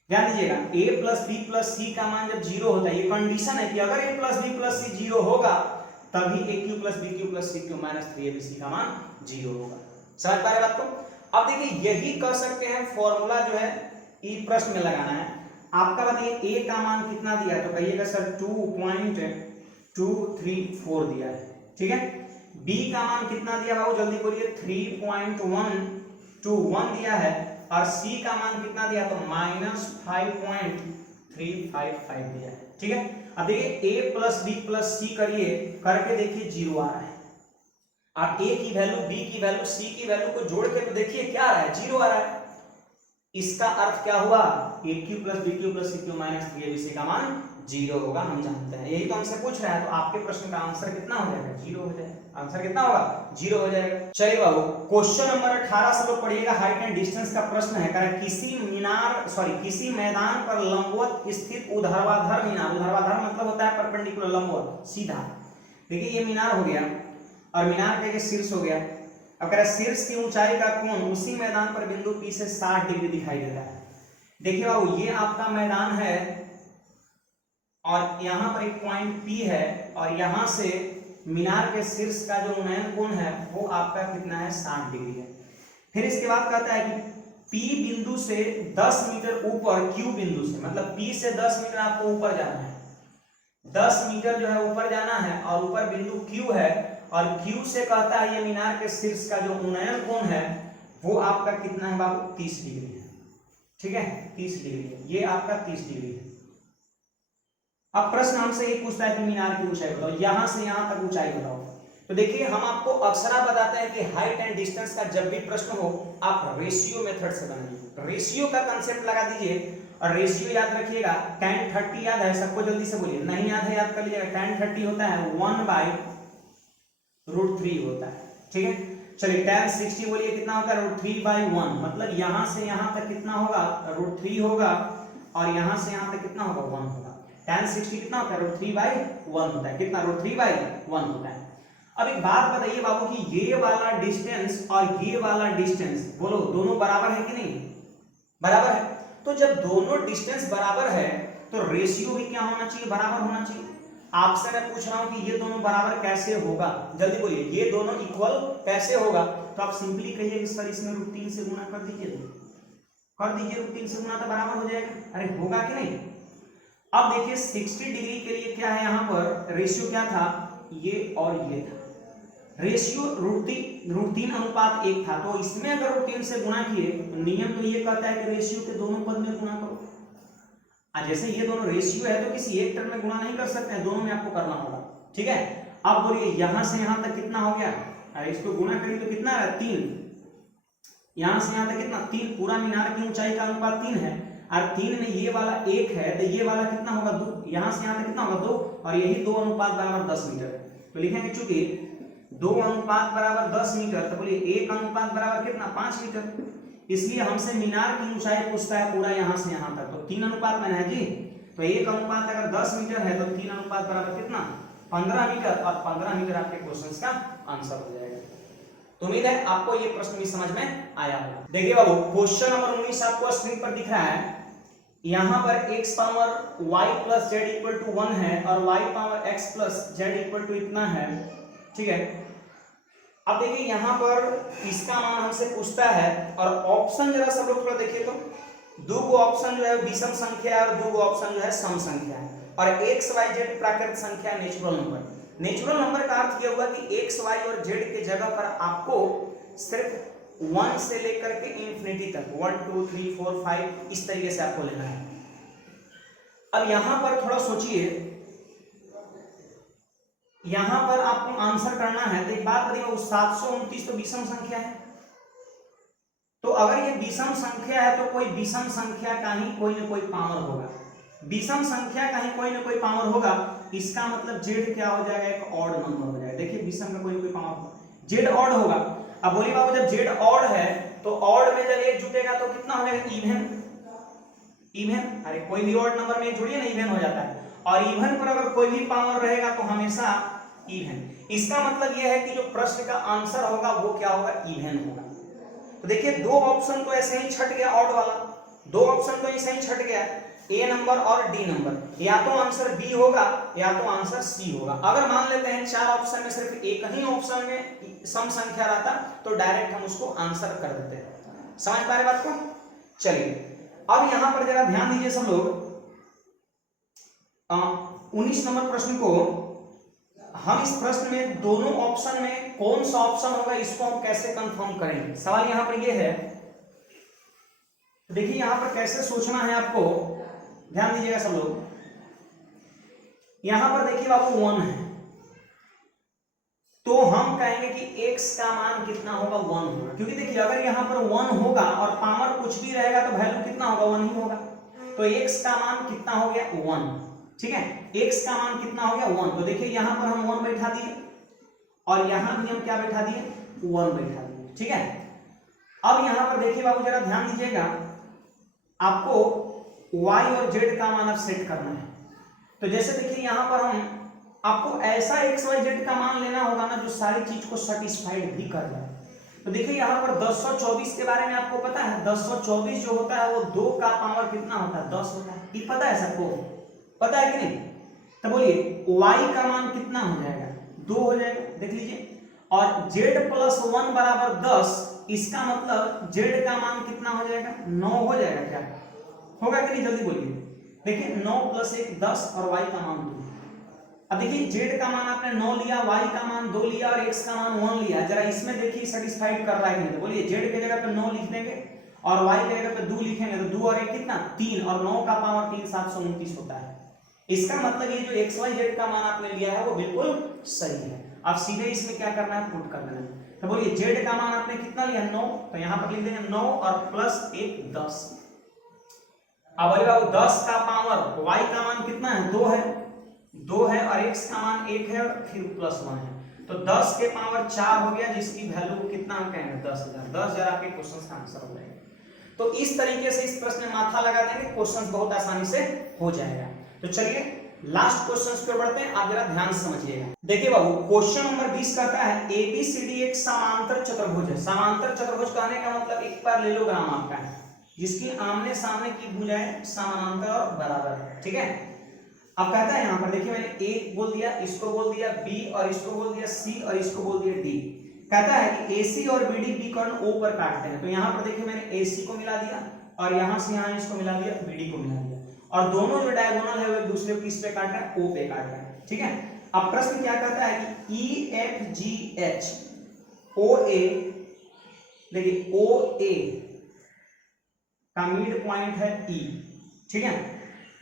ध्यान दीजिएगा, a + b + c का मान जब 0 होता है, ये कंडीशन है कि अगर a + b + c 0 होगा तभी a³ + b³ + c³ - 3abc का मान 0 होगा। समझ पा रहे बात को। अब देखिए यही कर सकते हैं, फॉर्मूला जो है ये प्रश्न में लगाना है। आपका बताइए a का मान कितना दिया है, तो कहिएगा सर 2.234 दिया है, ठीक है। b का मान कितना दिया बाबू, जल्दी बोलिए, 3.121 दिया है, और c का मान कितना दिया, तो -5.355 दिया है, ठीक है। अब देखिए a + b + c करिए, करके देखिए 0 आ रहा है। आप a की वैल्यू, b की वैल्यू, c की वैल्यू को जोड़ के तो देखिए क्या आ रहा है, 0 आ रहा है। इसका अर्थ क्या हुआ, a³ + b³ + c³ - 3abc का मान 0 होगा, हम जानते हैं। यही तो हमसे पूछ रहा है, तो आपके प्रश्न का आंसर कितना हो जाएगा, 0 हो जाएगा। आंसर कितना होगा, 0 हो जाएगा। चलिए बाबू क्वेश्चन नंबर 18 से लोग पढ़िएगा, हाइट एंड डिस्टेंस का प्रश्न है। कह रहा है किसी मैदान पर लंबवत स्थित ऊर्ध्वाधर मीनार, ऊर्ध्वाधर मतलब होता है परपेंडिकुलर, लंबवत सीधा। देखिए ये मीनार हो गया और मीनार का ये शीर्ष हो गया। अब कह रहा है शीर्ष की ऊंचाई का कोण उसी मैदान पर बिंदु P से 60 डिग्री दिखाई देता है। देखिए बाबू ये आपका मैदान है और यहाँ पर एक पॉइंट P है, और यहाँ से मीनार के शीर्ष का जो उन्नयन कोण है वो आपका कितना है, 60 डिग्री है। फिर इसके बाद कहता है कि P बिंदु से 10 मीटर ऊपर Q बिंदु से, मतलब P से 10 मीटर आपको ऊपर जाना है, 10 मीटर जो है ऊपर जाना है, और ऊपर बिंदु Q है, और Q से कहता है ये मीनार के शीर्ष का जो उन्नयन कोण है वो आपका कितना है बाबू, 30 डिग्री है, ठीक है, 30 डिग्री है, ये आपका 30 डिग्री है। अब प्रश्न हमसे ये पूछता है कि मीनार की ऊंचाई बताओ, यहां से यहां तक ऊंचाई बताओ। तो देखिए हम आपको अक्सर बताते हैं कि हाइट एंड डिस्टेंस का जब भी प्रश्न हो आप रेशियो मेथड से बनाइए, रेशियो का कंसेप्ट लगा दीजिए, और रेशियो याद रखिएगा, tan 30 याद है सबको, जल्दी से बोलिए, नहीं याद है याद कर लीजिएगा, tan 30 होता है 1/√3 होता है, ठीक है। चलिए tan 60 बोलिए कितना होता है, √3/1, मतलब यहां से यहां तक कितना होगा, √3 होगा, और यहां से यहां तक कितना होगा, 1 होगा। tan 60 कितना होता है, √3/1 होता है, कितना, √3/1 होता है। अब एक बात बताइए बाबू कि ये वाला डिस्टेंस और ये वाला डिस्टेंस, बोलो दोनों बराबर है कि नहीं, बराबर है। तो जब दोनों डिस्टेंस बराबर है तो रेशियो भी क्या होना चाहिए, बराबर होना चाहिए। आपसे मैं पूछ रहा हूं कि ये दोनों बराबर कैसे होगा, जल्दी बोलिए, ये दोनों इक्वल कैसे होगा। तो आप सिंपली कहिए कि सर इसमें √3 से गुणा कर दीजिए, कर दीजिए, रूट 3 से गुना तो बराबर हो जाएगा। अरे होगा कि नहीं? अब देखिए 60 डिग्री के लिए क्या है, यहाँ पर रेशियो क्या था, ये और ये था। रेशियो रूट 3 अनुपात 1 था, तो इसमें अगर रूट 3 से गुणा किए तो नियम तो ये कहता है कि रेशियो के दोनों पद में गुणा करो। जैसे ये दोनों रेशियो है तो किसी एक टर्म में गुणा नहीं कर सकते हैं, दोनों में आपको करना होगा। ठीक है, अब बोलिए यहां से यहां तक कितना हो गया, अरे इसको गुणा करिए तो कितना है 3, यहां से यहां तक कितना 3, पूरा मीनार की ऊंचाई का अनुपात 3 है, और 3 में ये वाला 1 है तो ये वाला कितना होगा 2, यहां से यहां तक कितना होगा 2, और यही 2 अनुपात बराबर 10 मीटर। तो लिखेंगे चूंकि 2 अनुपात बराबर 10 मीटर, तो बोलिए 1 अनुपात बराबर कितना 5 मीटर, इसलिए हमसे मीनार की ऊंचाई पूछता है पूरा यहां से यहां तक, तो 3 अनुपात में है जी, तो 1 अनुपात अगर 10 मीटर है तो 3 अनुपात बराबर कितना 15 मीटर, और 15 मीटर आपके क्वेश्चन का आंसर हो जाएगा। तो उम्मीद है आपको ये प्रश्न भी समझ में आया होगा। देखिए बाबू क्वेश्चन नंबर 19 आपको स्क्रीन पर दिख रहा है, यहाँ पर x power y plus z equal to 1 है और y power x plus z equal to इतना है। ठीक है, अब देखिए यहाँ पर इसका मान हमसे पूछता है, और ऑप्शन जरा सब लोग थोड़ा देखिए तो, दो गो ऑप्शन जो है विषम संख्या है और दो गो ऑप्शन जो है सम संख्या है, और x y z प्राकृत संख्या नेचुरल नंबर। नेचुरल नंबर का अर्थ यह हुआ कि x y और z के जगह पर आपको सिर्फ 1 से लेकर के इंफिनिटी तक 1 2 3 4 5 इस तरीके से आपको लेना है। अब यहां पर थोड़ा सोचिए, यहां पर आपको आंसर करना है, तो एक बात बताइए 729 तो विषम संख्या है, तो अगर ये विषम संख्या है तो कोई विषम संख्या का ही कोई ना कोई पावर होगा, विषम संख्या का ही कोई ना कोई पावर होगा, इसका मतलब जेड क्या हो जाएगा, एक ऑड नंबर हो जाएगा। देखिए विषम का कोई ना कोई पावर होगा, जेड ऑड होगा। अब बोलिए बाबू जब जेड ऑड है तो ऑड में जब एक जुटेगा तो कितना हो जाएगा, इवन। इवन, अरे कोई भी ऑड नंबर में एक जुड़िए ना इवन हो जाता है, और इवन पर अगर कोई भी पावर रहेगा तो हमेशा इवन। इसका मतलब यह है कि जो प्रश्न का आंसर होगा वो क्या होगा, इवन होगा। तो देखिए दो ऑप्शन तो ऐसे ही छट गया, ऑड वाला दो ऑप्शन तो ऐसे ही छट गया, ए नंबर और डी नंबर, या तो आंसर बी होगा या तो आंसर सी होगा। अगर मान लेते हैं 4 ऑप्शन में सिर्फ एक ही ऑप्शन में सम संख्या रहता तो डायरेक्ट हम उसको आंसर कर देते हैं। समझ पा रहे बात को? चलिए अब यहां पर जरा ध्यान दीजिए सब लोग, 19 नंबर प्रश्न को हम इस प्रश्न में दोनों ऑप्शन में कौन सा ऑप्शन होगा इसको हम कैसे कंफर्म करेंगे। सवाल यहां पर यह है, देखिए यहां पर कैसे सोचना है आपको, ध्यान दीजिएगा सब लोग। यहां पर देखिए बाबू 1 है तो हम कहेंगे कि x का मान कितना होगा, 1 होगा, क्योंकि देखिए अगर यहां पर 1 होगा और पावर कुछ भी रहेगा तो वैल्यू कितना होगा, 1 ही होगा। तो x का मान कितना हो गया, 1। ठीक है, x का मान कितना हो गया, 1। तो देखिए यहां पर हम 1 बैठा दिए और यहां भी हम क्या बैठा दिए, 1 बैठा दिए। ठीक है, अब यहां पर देखिए बाबू जरा ध्यान दीजिएगा, आपको y और z का मान अब सेट करना है। तो जैसे देखिए यहां पर हम आपको ऐसा x y z का मान लेना होगा ना जो सारी चीज को सेटिस्फाइड भी कर जाए। तो देखिए यहां पर 1024 के बारे में आपको पता है, 1024 जो होता है वो 2 का पावर कितना होता है, 10 होता है। ये पता है सबको, पता है कि नहीं? तो बोलिए y का मान कितना हो जाएगा, 2 हो जाएगा, देख लीजिए। और z प्लस 1 बराबर 10, इसका मतलब z का मान कितना हो जाएगा, 9 हो जाएगा। क्या होगा कि नहीं, जल्दी बोलिए। देखिए 9 प्लस 1 10 और y का मान 2। अब देखिए z का मान आपने 9 लिया, y का मान 2 लिया और x का मान 1 लिया। जरा इसमें देखिए सेटिस्फाइड कर रहा है कि नहीं। तो बोलिए z के जगह पे 9 लिख देंगे और y के जगह पे 2 लिखेंगे, तो 2 और 1 कितना, 3, और 9 का पावर 3 729 होता है। इसका मतलब ये जो x y z का मान आपने लिया है वो बिल्कुल सही है। अब सीधे इसमें क्या करना है, पुट कर देना है। तो बोलिए z का मान आपने कितना लिया, 9, तो यहां पर लिख देंगे 9 और प्लस 1 10। अब बोलिएगा 10 का पावर y का मान कितना है, 2 है, 2 है, और x का मान 1 है और फिर प्लस 1 है, तो 10 के पावर 4 हो गया, जिसकी वैल्यू कितना हम कहेंगे 10,000। 10,000 आपके क्वेश्चन का आंसर हो जाएगा। तो इस तरीके से इस प्रश्न में माथा लगा देंगे, क्वेश्चन बहुत आसानी से हो जाएगा। तो चलिए लास्ट क्वेश्चन पे बढ़ते हैं, आप जरा ध्यान से समझिएगा। देखिए बाबू क्वेश्चन नंबर 20 कहता है ABCD एक समांतर चतुर्भुज है। समांतर चतुर्भुज कहने का मतलब एक पैरेललोग्राम आपका है जिसकी आमने सामने की भुजाएं समानांतर और बराबर है। ठीक है, अब कहता है यहाँ पर देखिए मैंने A बोल दिया, इसको बोल दिया B, और इसको बोल दिया C, और इसको बोल दिया D। कहता है कि AC और BD B कर्ण O पर काटते हैं। तो यहाँ पर देखिए मैंने AC को मिला दिया, और यहां से यहां इसको मिला दिया, BD को मिला दिया, और दोनों जो डायगोनल है वो एक दूसरे को किस पे काट रहा है, O पे काट रहा है। ठीक है, अब प्रश्न क्या कहता है कि EFGH OA, देखिए OA का मिड पॉइंट है E। ठीक है,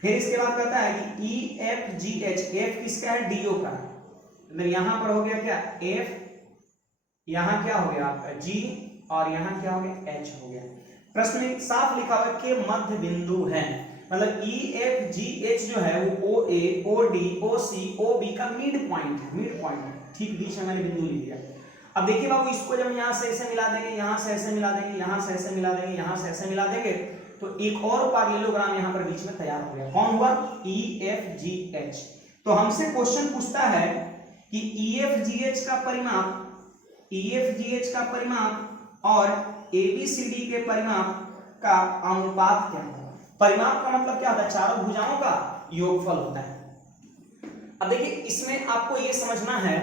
फिर इसके बाद कहता है कि EFGH, F किसका है, DO का, मतलब यहां पर हो गया क्या F, यहां क्या हो गया आपका G, और यहां क्या हो गया H हो गया। प्रश्न में साफ लिखा हुआ कि मध्य बिंदु है, मतलब EFGH जो है वो OA, OD, OC, OB का मिड पॉइंट है, मिड पॉइंट ठीक बीच में मैंने बिंदु लिख दिया। अब देखिए बाबू, इसको जब यहां से ऐसे मिला देंगे, यहां से ऐसे मिला देंगे, यहां से ऐसे मिला देंगे, यहां से ऐसे मिला देंगे, तो एक और पैरेललोग्राम यहां पर बीच में तैयार हो गया। कौन हुआ, EFGH। तो हमसे क्वेश्चन पूछता है कि EFGH का परिमाप, EFGH का परिमाप और ABCD के परिमाप का अनुपात क्या है। परिमाप का मतलब क्या होता है, चारों भुजाओं का योगफल होता है। अब देखिए इसमें आपको यह समझना है,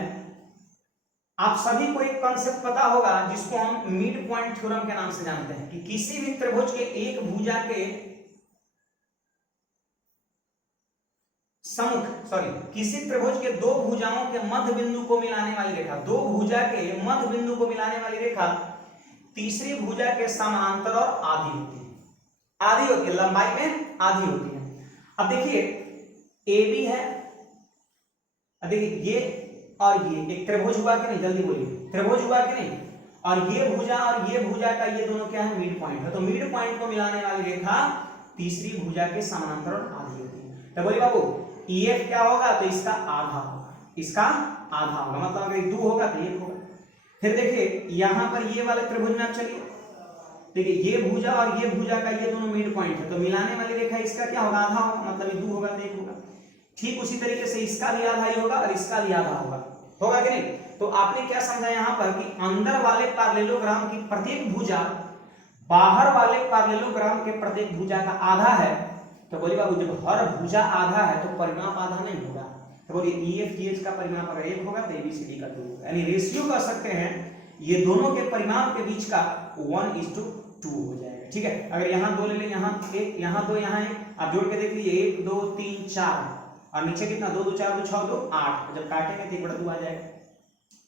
आप सभी को एक कॉन्सेप्ट पता होगा जिसको हम मिड पॉइंट थ्योरम के नाम से जानते हैं, कि किसी भी त्रिभुज के एक भुजा के समुख, किसी त्रिभुज के दो भुजाओं के मध्य बिंदु को मिलाने वाली रेखा, दो भुजा के मध्य बिंदु को मिलाने वाली रेखा तीसरी भुजा के समानांतर और आधी होती है, आधी होती है, लंबाई में आधी होती है। अब देखिए AB है, अब देखिए ये और ये एक त्रिभुज हुआ कि नहीं, जल्दी बोलिए, त्रिभुज हुआ कि नहीं, और ये भुजा का ये दोनों क्या है, मिड पॉइंट है। तो मिड पॉइंट को मिलाने वाली रेखा तीसरी भुजा के समानांतर और आधी होती है। तो बोलिए बाबू EF क्या होगा, तो इसका आधा होगा, इसका आधा होगा, मतलब अगर 2 होगा तो 1 होगा। फिर देखिए यहां पर ये वाले त्रिभुज में आप चलिए, देखिए ये भुजा और ये भुजा का ये दोनों मिड पॉइंट है, तो मिलाने वाली रेखा इसका क्या होगा, आधा होगा, मतलब 2 होगा तो 1 होगा। ठीक उसी तरीके से इसका भी आधा ही होगा और इसका भी आधा होगा कि नहीं। तो आपने क्या समझा यहां पर कि अंदर वाले पैरेललोग्राम की प्रत्येक भुजा बाहर वाले पैरेललोग्राम के प्रत्येक भुजा का आधा है। तो बोलिए बाबू जब हर भुजा आधा है तो परिमाप आधा नहीं होगा, तो बोलिए EFGH का परिमाप अगर 1 होगा तो ABCD का 2 होगा, यानी रेशियो कर सकते हैं ये दोनों के परिमाप के बीच का 1:2 हो जाएगा। ठीक है, अगर यहाँ 2 ले लें, यहाँ 1, यहाँ 2, यहाँ 1, आप जोड़ के देख लीजिए 1 2 3 4 और नीचे कितना 2 2 4 2 6 2 8, जब काटेंगे तो 1/2 आ जाएगा।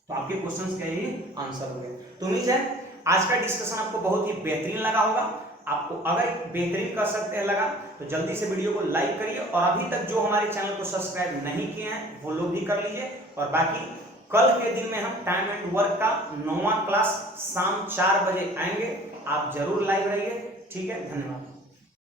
तो आपके क्वेश्चंस के ही आंसर हो गए। तो उम्मीद है आज का डिस्कशन आपको बहुत ही बेहतरीन लगा होगा। आपको अगर बेहतरीन कर सकते हैं लगा तो जल्दी से वीडियो को लाइक करिए, और अभी तक जो हमारे चैनल को सब्सक्राइब नहीं किए हैं वो लोग भी कर लीजिए। और बाकी कल के दिन में हम टाइम एंड वर्क का 9वां क्लास शाम 4 बजे आएंगे, आप जरूर लाइव रहिए। ठीक है, धन्यवाद।